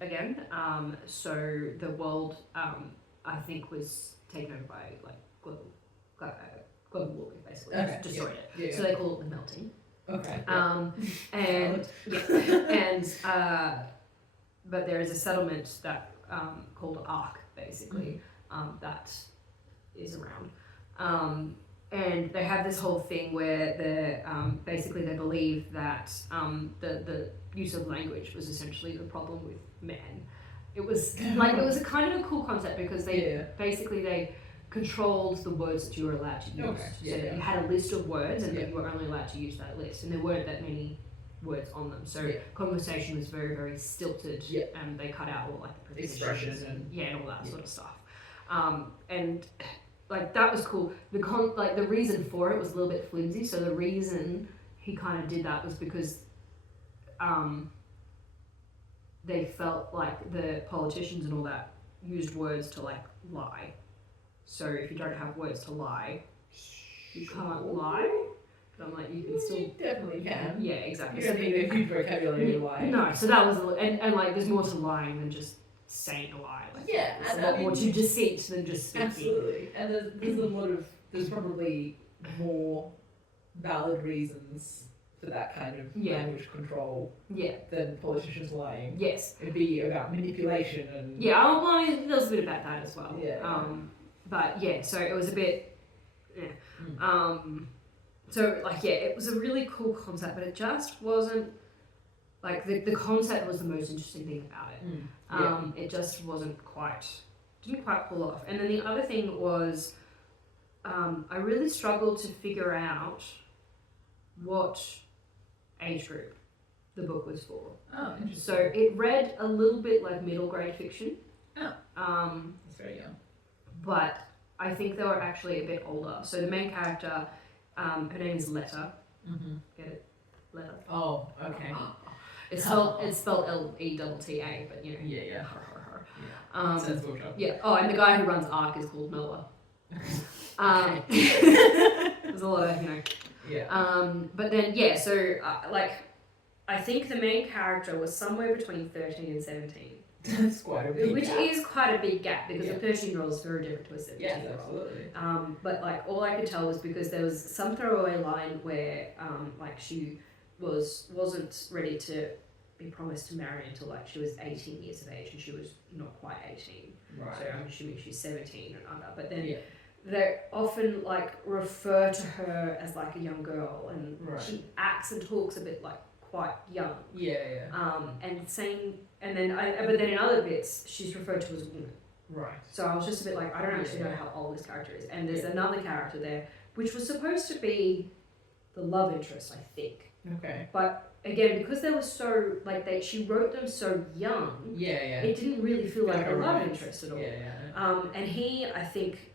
again. So the world, I think, was taken over by like global warming, basically. Okay. Destroyed it. Yeah. So they call it the melting. Okay. But there is a settlement that called Ark, basically, that is around. And they have this whole thing where basically they believe that the use of language was essentially the problem with man. It was like it was a kind of a cool concept because they controlled the words that you were allowed to use. Okay. So that you had a list of words and that you were only allowed to use that list, and there weren't that many words on them. So Yeah. conversation was very, very stilted, Yeah. and they cut out all like the Expression prepositions and- and all that yeah. sort of stuff. And like that was cool. The reason for it was a little bit flimsy. So the reason he kind of did that was because they felt like the politicians and all that used words to like lie. So if you don't have words to lie, you can't lie. But I'm like, you can still. You definitely can. Yeah, exactly. You don't need a huge vocabulary to lie. No, so that was, and like, there's more to lying than just saying a lie. Like, Yeah, there's and a lot I more mean- to deceit than just speaking. Absolutely. And there's a lot of, there's probably more valid reasons for that kind of Yeah. language control Yeah. than politicians lying. Yes. It'd be about manipulation and. Yeah. Well, I mean, there was a bit about that as well. Yeah. But yeah, so it was a bit. Yeah. Mm. So like yeah, it was a really cool concept, but it just wasn't like the concept was the most interesting thing about it. It just didn't quite pull off. And then the other thing was, I really struggled to figure out what age group the book was for. Oh, interesting. So it read a little bit like middle grade fiction. Oh. It's very young. But I think they were actually a bit older. So the main character, her name is Letta. Mm-hmm. Get it? Letta. Oh, okay. It's spelled Letta, but you know. Yeah, yeah. Um, Sensible job. yeah. Oh, and the guy who runs ARC is called Noah. Okay. There's a lot of you know. Yeah. But then yeah, so like, I think the main character was somewhere between 13 and 17. That's quite a big Which gap. is quite a big gap because Yeah. a 13-year-old is very different to a 17-year-old. Yes, absolutely. But like all I could tell was because there was some throwaway line where like she wasn't ready to be promised to marry until like she was 18 years of age, and she was not quite 18. Right. So I'm assuming she's 17 and under. But then Yeah. they often like refer to her as like a young girl, and Right. she acts and talks a bit like quite young. Yeah, And then but then in other bits she's referred to as a woman. Right. So I was just a bit like, I don't actually know how old this character is. And there's another character there, which was supposed to be the love interest, I think. Okay. But again, because they were so like she wrote them so young, Yeah, yeah. it didn't really feel like a love romance. interest at all. Yeah, yeah. And he, I think,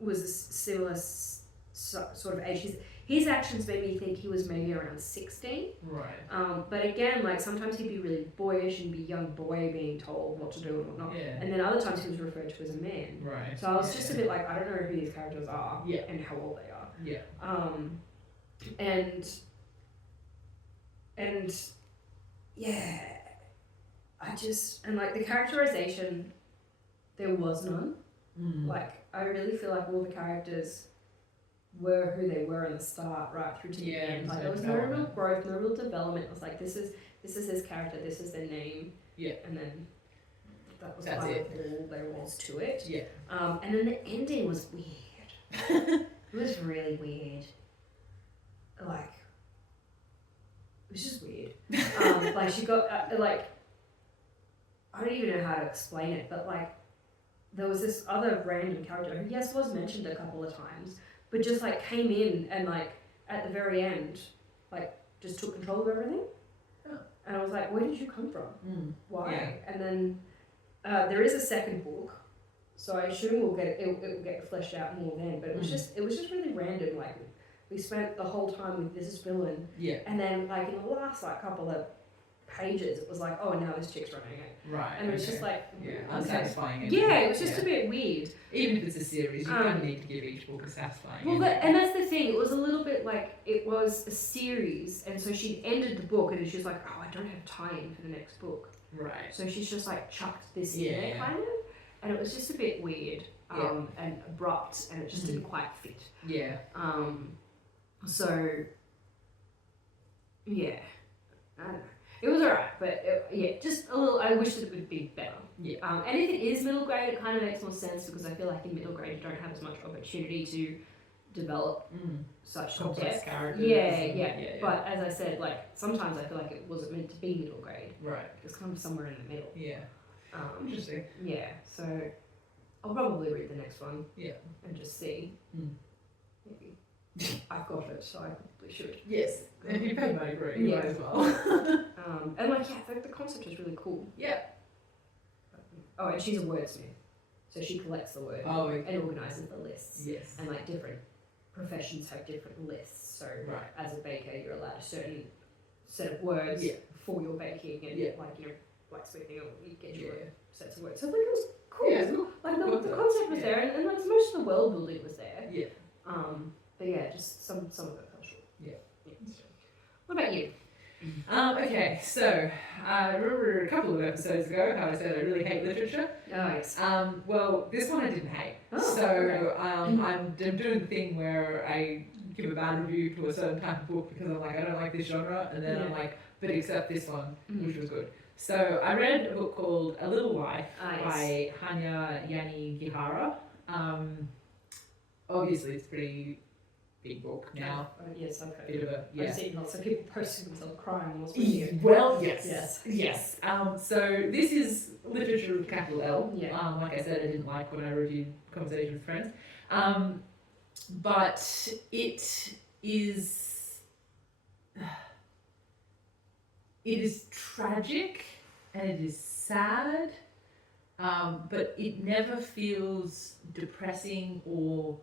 was a similar sort of age. His actions made me think he was maybe around 16. Right. But again, like sometimes he'd be really boyish and be a young boy being told what to do and whatnot. Yeah. And then other times he was referred to as a man. Right. So I was just a bit like, I don't know who these characters are Yeah. and how old they are. Yeah. And yeah, and like the characterization, there was none. Mm. Like I really feel like all the characters were who they were in the start right through to the Yeah, end. Like no there was no real development. growth, no real development. It was like this is his character, this is their name. Yeah. And then that was That's kind it. of all there was to it. Yeah. And then the ending was weird. It was really weird. Like, it was just weird. Like she got like, I don't even know how to explain it, but like, there was this other random character who yes was mentioned a couple of times, but just like came in and like at the very end, like just took control of everything. Oh. And I was like, where did you come from? Mm. Why? Yeah. And then there is a second book, so I assume it will get fleshed out more then. But it was just really random. Like we spent the whole time with this villain, Yeah. and then like in the last like couple of pages, it was like, oh, now this chick's running it, Right. and it was okay. just like, Yeah. okay. Unsatisfying. Yeah, it was just Yeah. a bit weird. Even if it's a series, you Um, kind of need to give each book a satisfying. Well, ending. and that's the thing. It was a little bit like it was a series, and so she ended the book, and she was like, "Oh, I don't have time for the next book." Right. So she's just like chucked this Yeah, in there, yeah. kind of, and it was just a bit weird and abrupt, and it just didn't quite fit. Yeah. So yeah, I don't know. It was alright, but just a little. I wish that it would be better. Yeah. And if it is middle grade, it kind of makes more sense because I feel like in middle grade you don't have as much opportunity to develop such Complex depth. characters. Yeah, and- yeah. But as I said, like sometimes I feel like it wasn't meant to be middle grade. Right. It was kind of somewhere in the middle. Yeah. Interesting. Yeah. So I'll probably read the next one. Yeah. And just see. Mm. Maybe I've got it, so I probably should. Yes. If you pay money for it, you Yeah. might as well. And like, yeah, the concept is really cool. Yeah. Oh, and she's a wordsmith, so she collects the word Oh, okay. and organises the lists. Yes. And like different professions have different lists. So Right. as a baker, you're allowed a certain set of words Yeah. for your baking, and Yeah. like you know, blacksmithing, you get your Yeah. sets of words. So I think it was cool. Yeah, it's cool. Like Cool the concept. concept was Yeah. there, and like most of the world building was there. Yeah. But yeah, just some of it fell short. Yeah. What about you? Okay, so I remember a couple of episodes ago how I said I really hate literature. Oh yes. Well, this one I didn't hate. Oh, So okay. I'm doing the thing where I give a bad review to a certain type of book because I'm like, I don't like this genre, and then I'm Yeah. like, but except this one, Mhm. which was good. So I read a book called A Little Life Ah, by Hanya Yanagihara. Obviously, it's a pretty big book now. Yes, I've heard. Bit of a I've seen lots of people posting themselves crying whilst reading it. Well, yes. Yes. Yes. So this is literature with capital L. Yeah. Like I said, I didn't like when I reviewed Conversation with Friends. But it is tragic and it is sad, but it never feels depressing or,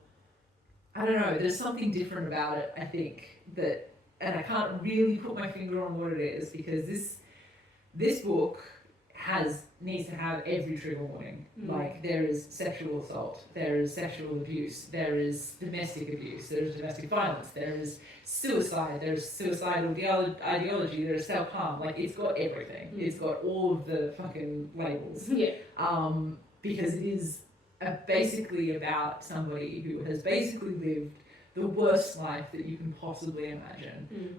I don't know, there's something different about it, I think, that, and I can't really put my finger on what it is, because this book needs to have every trigger warning. Like, there is sexual assault, there is sexual abuse, there is domestic abuse, there is domestic violence, there is suicide, there's suicidal ideology, there's self-harm. Like, it's got everything. It's got all of the fucking labels. Yeah. Because it is basically about somebody who has basically lived the worst life that you can possibly imagine.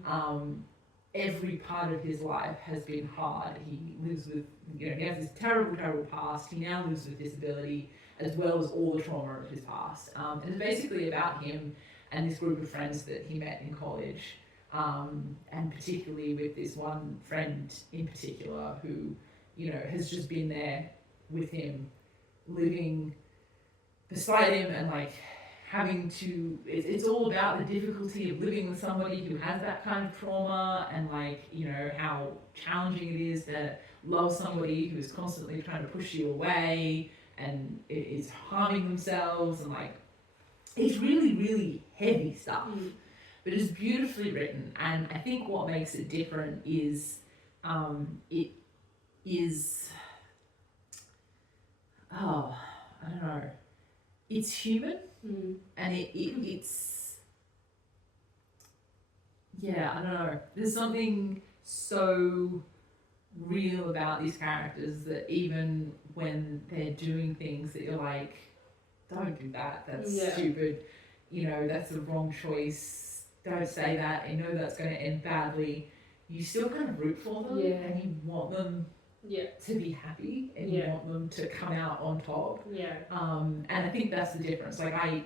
Every part of his life has been hard. He lives with, he has this terrible, terrible past. He now lives with disability, as well as all the trauma of his past. And it's basically about him and this group of friends that he met in college, and particularly with this one friend in particular who, has just been there with him, living beside him, and like having to, it's all about the difficulty of living with somebody who has that kind of trauma, and like, how challenging it is to love somebody who's constantly trying to push you away and is harming themselves, and like, it's really, really heavy stuff, but it's beautifully written. And I think what makes it different is, I don't know, it's human. And it's, yeah, I don't know. There's something so real about these characters that even when they're doing things that you're like, don't do that, that's stupid, that's the wrong choice, don't say that, I know that's going to end badly, you still kind of root for them, and you want them to be happy, and you want them to come out on top. And I think that's the difference. Like, I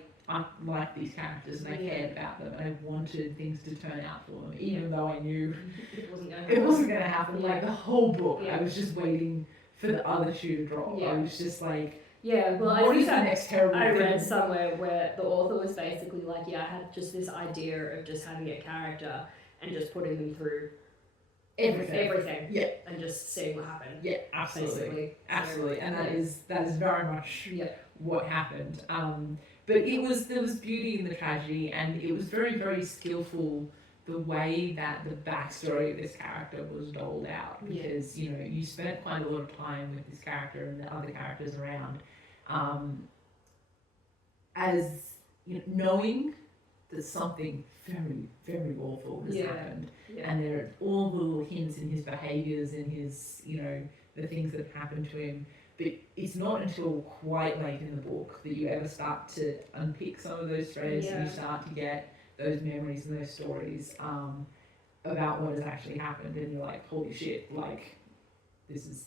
like these characters, and I cared about them, and I wanted things to turn out for them, even though I knew It wasn't going to happen. Like, the whole book, I was just waiting for the other shoe to drop. I was just like, well, what is the next terrible I thing? read somewhere where the author was basically like, I had just this idea of just having a character and just putting them through everything. And just seeing what happened. Absolutely. Basically. Absolutely. And that is very much what happened. But there was beauty in the tragedy, and it was very, very skillful the way that the backstory of this character was doled out, because you spent quite a lot of time with this character and the other characters around, as knowing that something very, very awful has happened, and there are all the little hints in his behaviours and his the things that have happened to him. But it's not until quite late in the book that you ever start to unpick some of those threads, and you start to get those memories and those stories about what has actually happened, and you're like, holy shit, like, this is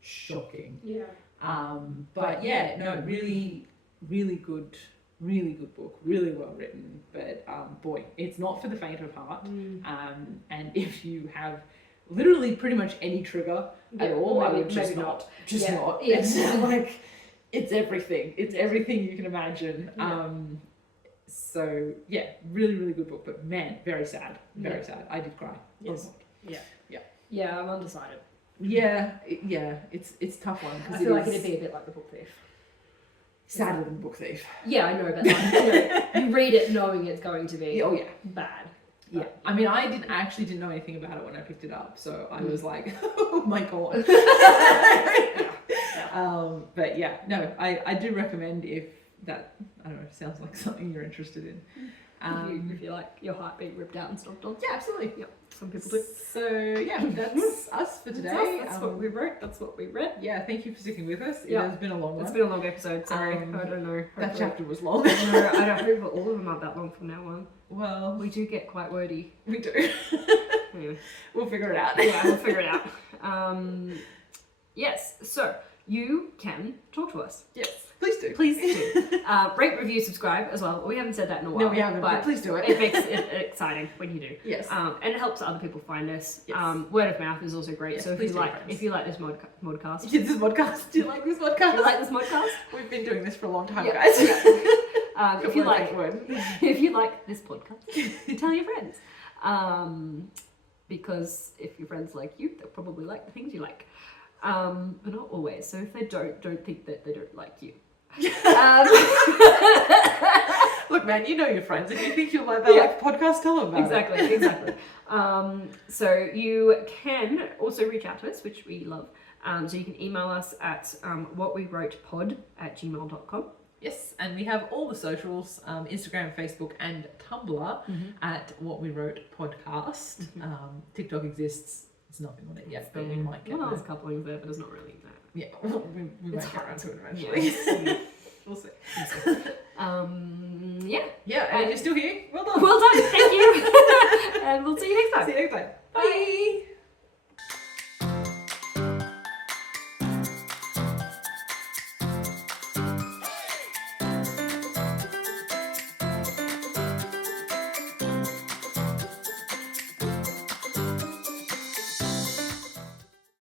shocking. But yeah, no, really, really good book, really well written, but boy, it's not for the faint of heart. And if you have literally pretty much any trigger at all, I would just not. It's like, it's everything you can imagine. So yeah, really, really good book, but man, very sad. Very Yeah. sad. I did cry. Yes. Yeah. Yeah, I'm undecided. Yeah, it's a tough one I because feel like it'd be a bit like The Book Thief. sadder than Book Thief. Yeah, I know, but like, you read it knowing it's going to be Oh yeah. bad. Yeah, I mean, I didn't know anything about it when I picked it up, so I was like, oh my god. But yeah, no, I do recommend if that, I don't know, sounds like something you're interested in. If you like your heart being ripped out and stomped on. Yeah, absolutely. Yep, some people do. So yeah, that's us for today. That's what we wrote. That's what we read. Yeah, thank you for sticking with us. Yeah. It has been a long one. It's been a long episode. Sorry, Um, I don't know. That Hopefully- chapter was long. No, I don't hope all of them are that long from now on. Well, We do get quite wordy. we do. Anyway. We'll figure it out. Yeah, we'll figure it out. Yes, so you can talk to us. Yes, please do. Please do. Rate, review, subscribe as well. We haven't said that in a while. No, we haven't, but please do it. It makes it exciting when you do. Yes. And it helps other people find us. Yes. Word of mouth is also great. Yes, so please do, friends. if you like this modcast, This podcast. Do you like this podcast? if you like this modcast, We've been doing this for a long time, Yeah. guys. if you like if you like this podcast, tell your friends. Because if your friends like you, they'll probably like the things you like. But not always. So if they don't think that they don't like you. Look, man, you know your friends. If you think you'll like that like podcast, tell them about it. Exactly. So you can also reach out to us, which we love. So you can email us at whatwewrotepod@gmail.com. Yes, and we have all the socials, Instagram, Facebook, and Tumblr at What We Wrote Podcast. TikTok exists. It's not been on it yet, but we might get Well, there. there's a couple things there, but it's not really that. Yeah, we might It's get hard. around to it eventually. Yeah. We'll see. Yeah. Yeah, and if you're still here, well done. Well done. Thank you. And we'll see you next time. See you next time.